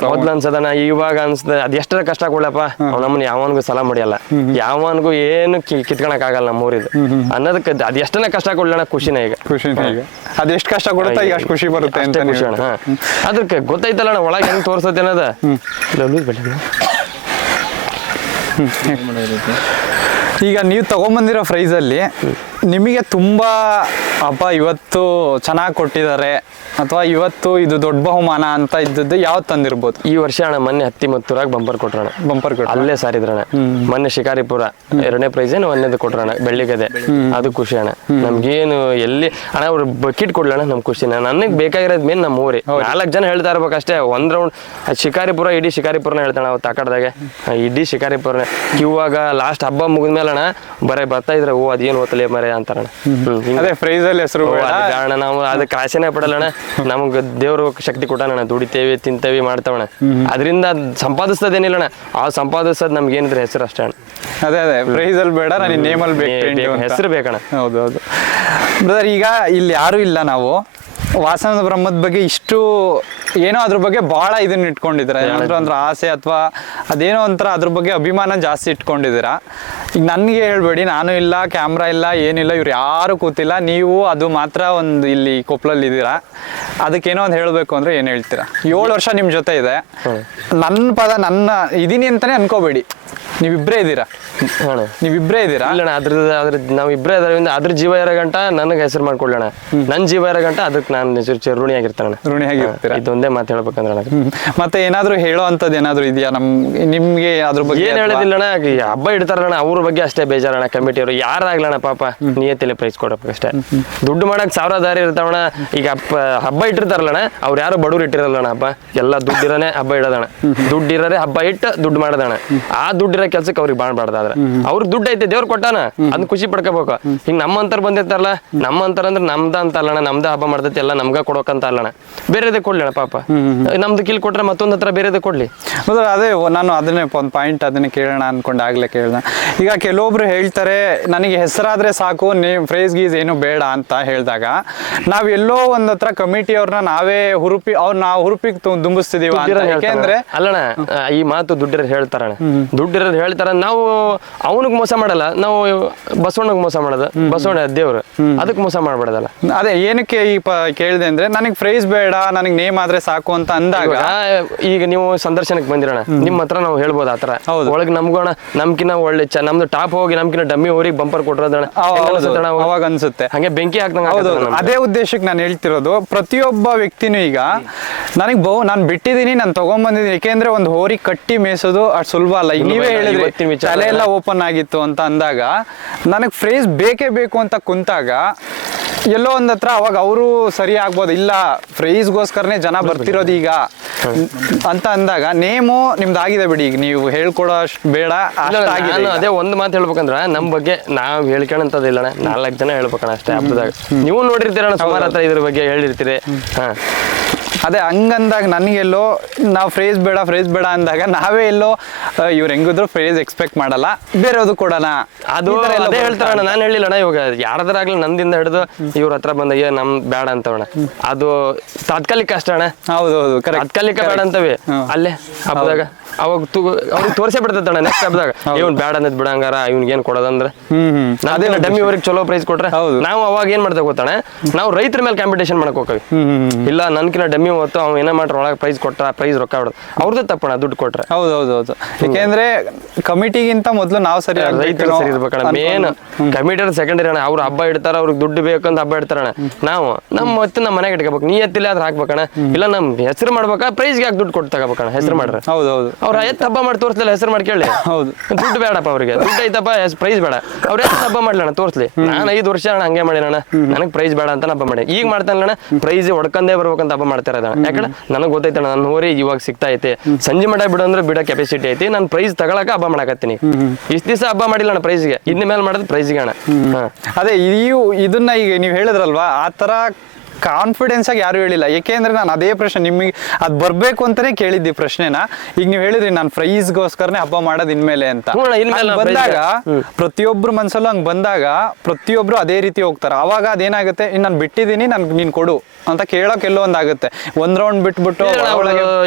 ಮೊದ್ಲು ಅನ್ಸದಣ ಇವಾಗ ಅನ್ಸದ ಅದ್ ಎಷ್ಟರ ಕಷ್ಟ ಕೊಡ್ಲಪ್ಪ. ಅವ್ ನಮ್ಮನ್ನ ಯಾವನ್ಗೂ ಸಲ ಮಾಡಿಯಲ್ಲ. ಯಾವನ್ಗೂ ಏನು ಕಿ- ಕಿತ್ಕೊಳಕ್ ಆಗಲ್ಲ ನಮ್ಮ ಊರಿದು ಅನ್ನೋದಕ್ಕೆ ಅದ್ ಎಷ್ಟನ ಕಷ್ಟ ಕೊಡ್ಲಣ ಖುಷಿನ ಈಗ. ಖುಷಿನೇ ಈಗ. ಅದೆಷ್ಟು ಕಷ್ಟ ಕೊಡುತ್ತಾ ಈಗ ಅಷ್ಟು ಖುಷಿ ಬರುತ್ತೆ ಅಂತ ಖುಷಿ ಅಣ್ಣ. ಹಾ. ಅದಕ್ಕೆ ಗೊತ್ತೈತಲ್ಲ ಅಣ್ಣ ಒಳಗೆ ಹೆಂಗ್ ತೋರ್ಸತ್ತೆ ಅನ್ನೋದ. ಈಗ ನೀವು ತಗೊಂಬಂದಿರೋ ಪ್ರೈಸ್ ಅಲ್ಲಿ ನಿಮಗೆ ತುಂಬಾ ಅಪ್ಪ ಇವತ್ತು ಚೆನ್ನಾಗಿ ಕೊಟ್ಟಿದ್ದಾರೆ ಅಥವಾ ಇವತ್ತು ಇದು ದೊಡ್ಡ ಬಹುಮಾನ ಅಂತ ಇದ್ದದ್ದು ಯಾವ್ದು ತಂದಿರ್ಬೋದು? ಈ ವರ್ಷ ಅಣ್ಣ ಮೊನ್ನೆ ಹತ್ತಿ ಮತ್ತೂರಾಗ ಬಂಪರ್ ಕೊಟ್ರಣ ಬಂಪರ್ ಕೊಟ್ಟು ಅಲ್ಲೇ ಸಾರಿದ್ರಣ ಮೊನ್ನೆ ಶಿಕಾರಿಪುರ ಎರಡನೇ ಪ್ರೈಸ್ ಏನು ಒಂದೇದು ಕೊಟ್ರಣ ಬೆಳ್ಳಿಗದೆ ಅದು ಖುಷಿ ಅಣ್ಣ. ನಮ್ಗೇನು ಎಲ್ಲಿ ಅಣ್ಣ ಅವ್ರು ಬಕೆಟ್ ಕೊಡ್ಲಣ್ಣ ನಮ್ ಖುಷಿನ ನನಗೆ ಬೇಕಾಗಿರೋದ್ ಮೇನ್ ನಮ್ಮ ಊರಿ. ನಾಲ್ಕು ಜನ ಹೇಳ್ತಾ ಇರ್ಬೇಕಷ್ಟೇ ಒಂದ್ ರೌಂಡ್ ಶಿಕಾರಿಪುರ ಇಡೀ ಶಿಕಾರಿಪುರನ ಹೇಳ್ತಾಣ ಅವತ್ತು ಆಕಡ್ದಾಗೆ ಇಡೀ ಶಿಕಾರಿಪುರನ. ಇವಾಗ ಲಾಸ್ಟ್ ಹಬ್ಬ ಮುಗಿದ್ಮೇಲೆ ಅಣ್ಣ ಬರೇ ಬರ್ತಾ ಇದ್ರೆ ಓ ಅದೇನು ಓತಲೇ ಮರೆ ಅಂತಾರಣ ಹ್ಮ್ ಹಿಂಗ್. ಅದೇ ಪ್ರೈಸ್ ಅಲ್ಲಿ ಹೆಸರು ಅದು ಕಾರಣ ನಾವು ಅದಕ್ಕೆ ಕಾಸಿನೇ ಪಡಲ್ಲಣ್ಣ ನಮ್ಗೆ ದೇವ್ರು ಶಕ್ತಿ ಕೊಟ್ಟಾನಣ್ಣ ದುಡಿತೇವೆ ತಿಂತೇವಿ ಮಾಡ್ತಾವಣ ಅದರಿಂದ ಸಂಪಾದಿಸೋದೇನಿಲ್ಲಣ್ಣ. ಆ ಸಂಪಾದಿಸೋದ್ ನಮ್ಗೆ ಏನಿದ್ರೆ ಹೆಸರು ಅಷ್ಟೇ ಅಣ್ಣ. ಅದೇ ಅದೇ. ಪ್ರೈಸ್ ಅಲ್ಲಿ ಬೇಡ ನನಗೆ ನೇಮ್ ಅಲ್ಲಿ ಬೇಕು. ಹೆಸರು ಬೇಕಣ್ಣ. ಹೌದು ಹೌದು. ಬ್ರದರ್ ಈಗ ಇಲ್ಲಿ ಯಾರು ಇಲ್ಲ ನಾವು. ವಾಸನದ ಬ್ರಹ್ಮದ ಬಗ್ಗೆ ಇಷ್ಟು ಏನೋ ಅದ್ರ ಬಗ್ಗೆ ಬಹಳ ಇದನ್ನ ಇಟ್ಕೊಂಡಿದ್ದೀರಾ? ಏನಾದ್ರು ಅಂದ್ರೆ ಆಸೆ ಅಥವಾ ಅದೇನೋ ಒಂಥರ ಅದ್ರ ಬಗ್ಗೆ ಅಭಿಮಾನ ಜಾಸ್ತಿ ಇಟ್ಕೊಂಡಿದ್ದೀರಾ? ಈಗ ನನಗೆ ಹೇಳ್ಬೇಡಿ, ನಾನು ಇಲ್ಲ ಕ್ಯಾಮ್ರಾ ಇಲ್ಲ, ಏನಿಲ್ಲ, ಇವ್ರು ಯಾರು ಕೂತಿಲ್ಲ. ನೀವು ಅದು ಮಾತ್ರ ಒಂದು ಇಲ್ಲಿ ಕೊಪ್ಪಳಲ್ಲಿ ಇದ್ದೀರಾ ಅದಕ್ಕೇನೋ ಒಂದು ಹೇಳಬೇಕು ಅಂದ್ರೆ ಏನು ಹೇಳ್ತೀರಾ? ಏಳು ವರ್ಷ ನಿಮ್ಮ ಜೊತೆ ಇದೆ. ನನ್ನ ಪದ ನನ್ನ ಇದೀನಿ ಅಂತಾನೆ ಅನ್ಕೋಬೇಡಿ. ನೀವಿಬ್ಬರೇ ಇದ್ದೀರಾ ನೀವಿಬ್ಬರೇ ಇದ್ದೀರಾ ಅಲ್ಲಣ್ಣ ಅದ್ರದ್ದು ಅದ್ರ ನಾವ್ ಇಬ್ಬರೇ ಇದ್ದಾರೆ ಅದ್ರ ಜೀವ ಇರೋ ಗಂಟ ನನಗೆ ಹೆಸರು ಮಾಡ್ಕೊಳ್ಳೋಣ ನನ್ನ ಜೀವ ಇರೋ ಗಂಟ ಅದಕ್ಕೆ ನಾನು ನಿಜ ಋಣಿ ಋಣಿಯಾಗಿರ್ತೀರಾ ಇದೊಂದೇ ಮಾತು ಹೇಳ್ಬೇಕಂದ್ರೆ. ಮತ್ತೆ ಏನಾದರೂ ಹೇಳೋ ಅಂಥದ್ದು ಏನಾದ್ರು ಇದೆಯಾ? ನಮ್ ನಿಮ್ಗೆ ಅದ್ರ ಬಗ್ಗೆ ಏನು ಹೇಳಿದಿಲ್ಲ ಹೇಳೋದಿಲ್ಲಣ್ಣ ಹಬ್ಬ ಇಡ್ತಾರಣ್ಣ ಅವ್ರ ಬಗ್ಗೆ ಅಷ್ಟೇ ಬೇಜಾರಣ್ಣ ಕಮಿಟಿಯವರು. ಯಾರಾಗ್ಲಣ್ಣ ಪಾಪ ನಿಯತಿಲಿ ಪ್ರೈಸ್ ಕೊಡಬೇಕಷ್ಟೇ ದುಡ್ಡು ಮಾಡಕ್ ಸಾವಿರ ದಾರಿ ಇರ್ತಾವಣ್ಣ. ಈಗ ಹಬ್ಬ ಹಬ್ಬ ಇಟ್ಟಿರ್ತಾರಲ್ಲಣ್ಣ? ಅವ್ರು ಯಾರು ಬಡವ್ರು ಇಟ್ಟಿರಲ್ಲಣ್ಣ ಹಬ್ಬ? ಎಲ್ಲ ದುಡ್ಡಿರನೇ ಹಬ್ಬ ಇಡೋದಣ್ಣ. ದುಡ್ಡಿರರೆ ಹಬ್ಬ ಇಟ್ಟು ದುಡ್ಡು ಮಾಡದಣ ಆ ದುಡ್ಡಿರೋ ಕೆಲ್ಸಕ್ಕೆ ಅವ್ರಿಗೆ ಬಾಳ್ಬಾರ್ದಾದ್ರೆ ಅವ್ರ ದುಡ್ಡು ಐತೆ, ದೇವ್ರು ಕೊಟ್ಟಾನ? ಅದನ್ನ ಖುಷಿ ಪಡ್ಕೋಬೇಕು. ಹಿಂಗ ನಮ್ಮ ಅಂತರ್ ಬಂದಿರ್ತಾರಲ್ಲ ನಮ್ಮಂತರ ಅಂದ್ರೆ ನಮ್ದ ಅಂತ ಅಲ್ಲಣ್ಣ, ನಮ್ದ ಹಬ್ಬ ಮಾಡ್ದತಿ ಎಲ್ಲ ನಮ್ಗ ಕೊಡೋಕಂತ ಅಲ್ಲಣ್ಣ. ಬೇರೆದೇ ಕೊಡ್ಲಿ ಅಣ್ಣ ಪಾಪ. ನಮ್ದು ಕಿಲ್ ಕೊಟ್ರೆ ಮತ್ತೊಂದ್ ಹತ್ರ ಬೇರೆದೇ ಕೊಡ್ಲಿ. ಅದೇ ನಾನು ಅದನ್ನೇ ಒಂದು ಪಾಯಿಂಟ್ ಅದನ್ನೇ ಕೇಳೋಣ ಅನ್ಕೊಂಡು, ಆಗ್ಲೇ ಕೇಳ್ದೆ. ಈಗ ಕೆಲವೊಬ್ರು ಹೇಳ್ತಾರೆ, ನನಗೆ ಹೆಸರಾದ್ರೆ ಸಾಕು, ನೀವು ಫ್ರೇಸ್ ಗೀಸ್ ಏನು ಬೇಡ ಅಂತ ಹೇಳಿದಾಗ, ನಾವ್ ಎಲ್ಲೋ ಒಂದ್ ಹತ್ರ ಕಮಿಟಿ ಅವ್ರನ್ನ ನಾವೇ ಹುರುಪಿ ಅವ್ರು ನಾವು ಹುರುಪಿಗೆ ದುಂಬಿಸ್ತಿದೀವ ಅಂತ. ಯಾಕೆಂದ್ರೆ ಅಲ್ಲಣ್ಣ ಈ ಮಾತು ದುಡ್ಡಿರೋದು ಹೇಳ್ತಾರಣ ದುಡ್ಡಿರೋದು ಹೇಳ್ತಾರ ನಾವು ಅವನಿಗೆ ಮೋಸ ಮಾಡಲ್ಲ ನಾವು ಬಸವಣ್ಣಗ್ ಮೋಸ ಮಾಡೋದು ಬಸವಣ್ಣ ದೇವ್ರು. ಅದಕ್ಕೆ ಮೋಸ ಮಾಡ್ಬಾರ್ದಲ್ಲ ಅದೇ ಏನಕ್ಕೆ ಈ ಪ ಕೇಳಿದೆ ಅಂದ್ರೆ ನನಗೆ ಪ್ರೈಸ್ ಬೇಡ ನನಗೆ ನೇಮ್ ಆದ್ರೆ ಸಾಕು ಅಂತ ಅಂದಾಗ ಇವಾಗ ಈಗ ನೀವು ಸಂದರ್ಶನಕ್ಕೆ ಬಂದಿರೋಣ ನಿಮ್ ಹತ್ರ ನಾವು ಹೇಳ್ಬೋದು ಆತರ ಹೌದು. ಒಳಗೆ ನಮ್ಗೋಣ ನಮ್ಕಿನ ಒಳ್ಳೆ ಚ ನಮ್ದು ಟಾಪ್ ಹೋಗಿ ನಮ್ಕಿನ ಡಮ್ಮಿ ಊರಿಗೆ ಬಂಪರ್ ಹೌದು. ಅವಾಗ? ಅನ್ಸುತ್ತೆ. ಹಂಗೆ ಬೆಂಕಿ ಹಾಕ್ದಂಗ ಹೌದು ಅದೇ ಉದ್ದೇಶಕ್ಕೆ ನಾನು ಹೇಳ್ತಿರೋದು ಪ್ರತಿಯೊಬ್ಬ ವ್ಯಕ್ತಿನೂ ಈಗ ನನಗೆ ಬಹು ನಾನು ಬಿಟ್ಟಿದ್ದೀನಿ ನಾನು ತಗೊಂಡ್ಬಂದಿದ್ದೀನಿ ಏಕೆಂದ್ರೆ ಒಂದು ಹೋರಿ ಕಟ್ಟಿ ಮೇಸೋದು ಅಷ್ಟು ಸುಲಭ ಅಲ್ಲ. ಈಗ ನೀವೇ ಹೇಳಿದ್ರೆ ತಲೆ ಎಲ್ಲ ಓಪನ್ ಆಗಿತ್ತು ಅಂತ ಅಂದಾಗ ನನಗೆ ಫ್ರೇಸ್ ಬೇಕೇ ಬೇಕು ಅಂತ ಕುಂತಾಗ ಎಲ್ಲೋ ಒಂದ್ ಹತ್ರ ಅವಾಗ ಅವರು ಸರಿ ಆಗ್ಬೋದು. ಇಲ್ಲ ಫ್ರೈಸ್ಗೋಸ್ಕರನೇ ಜನ ಬರ್ತಿರೋದು ಈಗ. ಅಂತ ಅಂದಾಗ ನೇಮು ನಿಮ್ದಾಗಿದೆ ಬಿಡಿ. ಈಗ ನೀವು ಹೇಳ್ಕೊಡೋ ಅಷ್ಟು ಬೇಡ ನಾನು ಅದೇ ಒಂದ್ ಮಾತು ಹೇಳ್ಬೇಕಂದ್ರ ನಮ್ ಬಗ್ಗೆ ನಾವ್ ಹೇಳ್ಕೊಳಂತದಿಲ್ಲಣ್ಣ ನಾಲ್ಕು ಜನ ಹೇಳ್ಬೇಕಣ್ಣ ಅಷ್ಟೇ ಹಬ್ಬದಾಗ ನೀವು ನೋಡಿರ್ತೀರ ಸುಮಾರು ಹತ್ರ ಇದ್ರ ಬಗ್ಗೆ ಹೇಳಿರ್ತೀರಿ. ಹಾ. ಅದೇ ಹಂಗಂದಾಗ ನನಗೆಲ್ಲೋ ನಾವು ಫ್ರೇಜ್ ಬೇಡ ಫ್ರೇಜ್ ಬೇಡ ಅಂದಾಗ ನಾವೇ ಎಲ್ಲೋ ಇವ್ರು ಹೆಂಗಿದ್ರು ಫ್ರೇಜ್ ಎಕ್ಸ್ಪೆಕ್ಟ್ ಮಾಡಲ್ಲ. ಬೇರೆಯವ್ದು ಕೊಡೋಣ. ಅದು ಅದೇ ಹೇಳ್ತಾರಣ್ಣ ನಾನು ಹೇಳಿಲ್ಲಣ್ಣ ಇವಾಗ ಯಾರದ್ರಾಗ್ಲಿ ನಂದಿಂದ ಹಿಡಿದು ಇವ್ರ ಹತ್ರ ಬಂದ ಏ ನಮ್ ಬೇಡ ಅಂತವಣ್ಣ ಅದು ತಾತ್ಕಾಲಿಕ ಅಷ್ಟೇ ಅಣ್ಣ. ಹೌದು ಹೌದು ಕರೆಕ್ಟ್ ತಾತ್ಕಾಲಿಕ ಬೇಡ ಅಂತವಿ. ಅಲ್ಲೇ ಹಬ್ಬದಾಗ. ಅವಾಗ ಅವ್ರಿಗೆ ತೋರ್ಸೇ ಬಿಡ್ತೈತಣ್ಣ ನೆಕ್ಸ್ಟ್ ಹಬ್ಬದಾಗ ಇವನ್ ಬೇಡ ಅನ್ನದ್ ಬಿಡಂಗಾರ ಇವ್ನಿಗೆ ಏನ್ ಕೊಡೋದಂದ್ರ? ಹ್ಮ್ ಅದೇ ಡಮ್ಮಿ ಅವ್ರಿಗೆ ಚಲೋ ಪ್ರೈಸ್ ಕೊಟ್ರೆ ಹೌದು. ನಾವು ಅವಾಗ ಏನ್ ಮಾಡ್ತೇವೆ ಗೊತ್ತಣ್ಣ? ನಾವು ರೈತರ ಮೇಲೆ ಕಾಂಪಿಟೇಷನ್ ಮಾಡಕ್ ಹೋಗ್ತೀವಿ. ಇಲ್ಲ ನನ್ಕಿನ ಡಮ್ಮಿ ಹೊತ್ತು ಅವ್ ಏನ ಮಾಡ್ರ ಒಳಗೆ ಪ್ರೈಸ್ ಕೊಟ್ಟ ಪ್ರೈಸ್ ರೊಕ್ಕ ಬಿಡೋದು. ಅವ್ರದ್ದು ತಪ್ಪಣ ದುಡ್ಡು ಕೊಟ್ರೆ. ಹೌದು ಹೌದು ಹೌದು. ಯಾಕೆಂದ್ರೆ ಕಮಿಟಿಗಿಂತ ಮೊದಲು ನಾವು ಸರಿ ರೈತರು ಸರಿ ಇರ್ಬೇಕಣ್ಣ. ಮೇನ್ ಕಮಿಟಿ ಸೆಕೆಂಡರಿ ಅಣ್ಣ. ಅವ್ರು ಹಬ್ಬ ಇಡ್ತಾರ ಅವ್ರಿಗೆ ದುಡ್ಡು ಬೇಕಂತ ಹಬ್ಬ ಇಡ್ತಾರಣ್ಣ. ನಾವು ನಮ್ಮ ಹೊತ್ತು ನಮ್ಮ ಮನೆಗೆ ಇಟ್ಕೋಬೇಕು. ನೀ ಎತ್ತಿಲ್ಲ ಅದ್ರ ಹಾಕ್ಬೇಕಣ್ಣ. ಇಲ್ಲ ನಮ್ ಹೆಸರು ಮಾಡ್ಬೇಕಾ ಪ್ರೈಸ್ಗೆ ಯಾಕೆ ದುಡ್ಡು ಕೊಟ್ಟು ತಗೋಬೇಕಣ್ಣ? ಹೆಸರು ಮಾಡ್ರೆ. ಹೌದು ಹೌದು. ಅವ್ರ ಎತ್ತ ಹಬ್ಬ ಮಾಡಿ ತೋರಿಸ್ಲಿಲ್ಲ ಹೆಸರು ಮಾಡಿ ಕೇಳಿ. ಹೌದು. ದುಡ್ಡು ಬೇಡಪ್ಪ ಅವ್ರಿಗೆ. ದುಡ್ಡು ಐತಪ್ಪ ಪ್ರೈಸ್ ಬೇಡ. ಅವ್ರ ಎತ್ತ ಹಬ್ಬ ಮಾಡ್ಲಣ್ಣ ತೋರಿಸ್ಲಿ. ನಾನು ಐದು ವರ್ಷ ಅಣ್ಣ ಹಂಗೆ ಮಾಡಿನಣ್ಣ ನನಗೆ ಪ್ರೈಸ್ ಬೇಡ ಅಂತ ಹಬ್ಬ ಮಾಡಿ ಈಗ ಮಾಡ್ತಾನಣ್ಣ ಪ್ರೈಸ್ ಹೊಡ್ಕೊಂಡೇ ಬರ್ಬೇಕಂತ ಹಬ್ಬ ಮಾಡ್ತಾರೆ ಅದನ್ನ ಯಾಕಂದ್ರೆ ನನಗೆ ಗೊತ್ತೈತಣ್ಣ ನನ್ನ ಹೋರಿ ಇವಾಗ ಸಿಗ್ತಾ ಐತೆ. ಸಂಜೆ ಮಟ ಬಿಡು ಅಂದ್ರೆ ಬಿಡೋ ಕೆಪಾಸಿಟಿ ಐತಿ. ನಾನು ಪ್ರೈಸ್ ತಗೊಳಕ ಹಬ್ಬ ಮಾಡಕತ್ತೀನಿ. ಇಷ್ಟು ದಿವಸ ಹಬ್ಬ ಮಾಡಿಲ್ಲ ಅಣ್ಣ ಪ್ರೈಸ್ಗೆ ಇನ್ನ ಮೇಲೆ ಮಾಡೋದು ಪ್ರೈಸ್ಗೆ ಅಣ್ಣ. ಅದೇ ಇದನ್ನ ಈಗ ನೀವು ಹೇಳಿದ್ರಲ್ವಾ ಆ ತರ ಕಾನ್ಫಿಡೆನ್ಸ್ ಆಗಿ ಯಾರು ಹೇಳಿಲ್ಲ. ಯಾಕೆಂದ್ರೆ ನಾನು ಅದೇ ಪ್ರಶ್ನೆ ನಿಮಗೆ ಅದು ಬರ್ಬೇಕು ಅಂತಾನೆ ಕೇಳಿದ್ದಿ ಪ್ರಶ್ನೆನ. ಈಗ ನೀವು ಹೇಳಿದ್ರಿ ನಾನು ಪ್ರೈಸ್ಗೋಸ್ಕರನೇ ಹಬ್ಬ ಮಾಡೋದು ಇನ್ಮೇಲೆ ಅಂತ. ಬಂದಾಗ ಪ್ರತಿಯೊಬ್ಬರು ಪ್ರತಿಯೊಬ್ರು ಮನ್ಸಲ್ಲೂ ಹಂಗ್ ಬಂದಾಗ ಪ್ರತಿಯೊಬ್ರು ಅದೇ ರೀತಿ ಹೋಗ್ತಾರೆ. ಅವಾಗ ಅದೇನಾಗುತ್ತೆ ನಾನು ಬಿಟ್ಟಿದ್ದೀನಿ ನನ್ಗೆ ನೀನ್ ಕೊಡು ಅಂತ ಕೇಳೋಕೆ ಎಲ್ಲೋ ಒಂದಾಗುತ್ತೆ. ಒಂದ್ ರೌಂಡ್ ಬಿಟ್ಬಿಟ್ಟು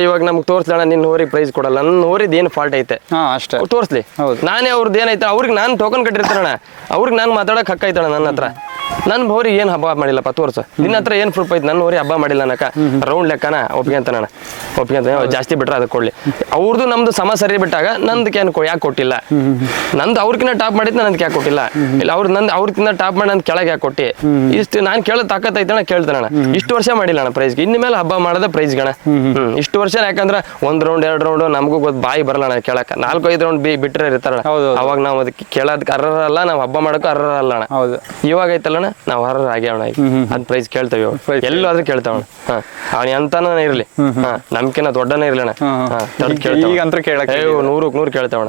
ಇವಾಗ ನಮ್ಗೆ ತೋರಿಸ್ಲಣ ನಿನ್ನ ಊರಿಗೆ ಪ್ರೈಸ್ ಕೊಡಲ್ಲ. ನನ್ನ ಹೋರಿದ್ ಏನು ಫಾಲ್ಟ್ ಐತೆ? ಹಾ ಅಷ್ಟೇ. ತೋರಿಸ್ಲಿ. ಹೌದು. ನಾನೇ ಅವ್ರದ್ದು ಏನೈತೆ ಅವ್ರಿಗೆ ನಾನು ಟೋಕನ್ ಕಟ್ಟಿರ್ತಾರಣ ಅವ್ರಿಗೆ ನಾನು ಮಾತಾಡಕ್ ಹಕ್ಕ ಐತಣ ನನ್ನ ಹತ್ರ. ನನ್ನ ಅವ್ರಿಗೆ ಏನು ಹಬ್ಬ ಮಾಡಿಲ್ಲಪ್ಪ ತೋರ್ಸು. ನಿನ್ನ ಹತ್ರ ಏನು ಪ್ರೂಫ್ ಐತೆ? ನನ್ನ ಊರಿ ಹಬ್ಬ ಮಾಡಿಲ್ಲ ಅನ್ನಕ ರೌಂಡ್ ಲೆಕ್ಕನ ಒಪ್ಕೊಂತಾನ ಅಂತ ಜಾಸ್ತಿ ಬಿಟ್ರೆ ಅದಕ್ಕೆ ಕೊಡ್ಲಿ. ಅವ್ರದ್ದು ನಮ್ದು ಸಮ ಸರಿ ಬಿಟ್ಟಾಗ ನಂದಕ್ಕೆ ಏನು ಯಾಕೆ ಕೊಟ್ಟಿಲ್ಲ? ನಂದು ಅವ್ರಕಿನ್ನ ಟಾಪ್ ಮಾಡಿದ್ ನಂದಕ್ಕೆ ಯಾಕೆ ಕೊಟ್ಟಿಲ್ಲ? ಇಲ್ಲ ಅವ್ರು ನಂದು ಅವ್ರಕಿನ್ನ ಟಾಪ್ ಮಾಡಿ ನಂದು ಕೆಳಗೆ ಯಾಕೆ ಕೊಟ್ಟಿ? ಇಷ್ಟು ನಾನು ಕೇಳೋ ತಾಕತ್ ಅಣ್ಣ ಕೇಳ್ತಾನಣ ಇಷ್ಟು ವರ್ಷ ಮಾಡಿಲ್ಲ ಅಣ್ಣ ಪ್ರೈಸ್ಗೆ ಇನ್ನು ಮೇಲೆ ಹಬ್ಬ ಮಾಡದ ಪ್ರೈಸ್ ಗಣ ಹ್ಮ್ ಇಷ್ಟು ವರ್ಷ ಯಾಕಂದ್ರೆ ಒಂದ್ ರೌಂಡ್ ಎರಡು ರೌಂಡ್ ನಮಗೂ ಗೊತ್ತು ಬಾಯಿ ಬರಲ್ಲ ಅಣ್ಣ ಕೇಳಕ ನಾಲ್ಕು ಐದು ರೌಂಡ್ ಬಿ ಬಿಟ್ರೆ ಇರ್ತಾರಣ ಹೌದು. ಅವಾಗ ನಾವು ಅದಕ್ಕೆ ಕೇಳೋದಕ್ಕೆ ಅರ್ಹರಲ್ಲ ನಾವು ಹಬ್ಬ ಮಾಡೋಕೆ ಅರ್ಹರಲ್ಲ ಅಣ್ಣ. ಹೌದು. ಇವಾಗ ಐತಲ್ಲಣ್ಣ ನಾವು ಅರ್ಹರ ಆಗ್ಯಾವಣ ಅದು ಅದ್ ಪ್ರೈಸ್ ಕೇಳ್ತೇವೆ Prize ಎಲ್ಲಾದ್ರೂ ಕೇಳ್ತಾವಣ ಹಾ. ಅವನ ಎಂತಾನ ಇರ್ಲಿ. ಹಾ ನಮ್ಕಿನ್ನ ದೊಡ್ಡನೇ ಇರ್ಲಿಣ ಈಗ- ಕೇಳ್ತಾವಣ. ಕೇಳಕ್ಕೆ ಏ, ನೂರಕ್ಕೆ ನೂರು ಕೇಳ್ತಾವಣ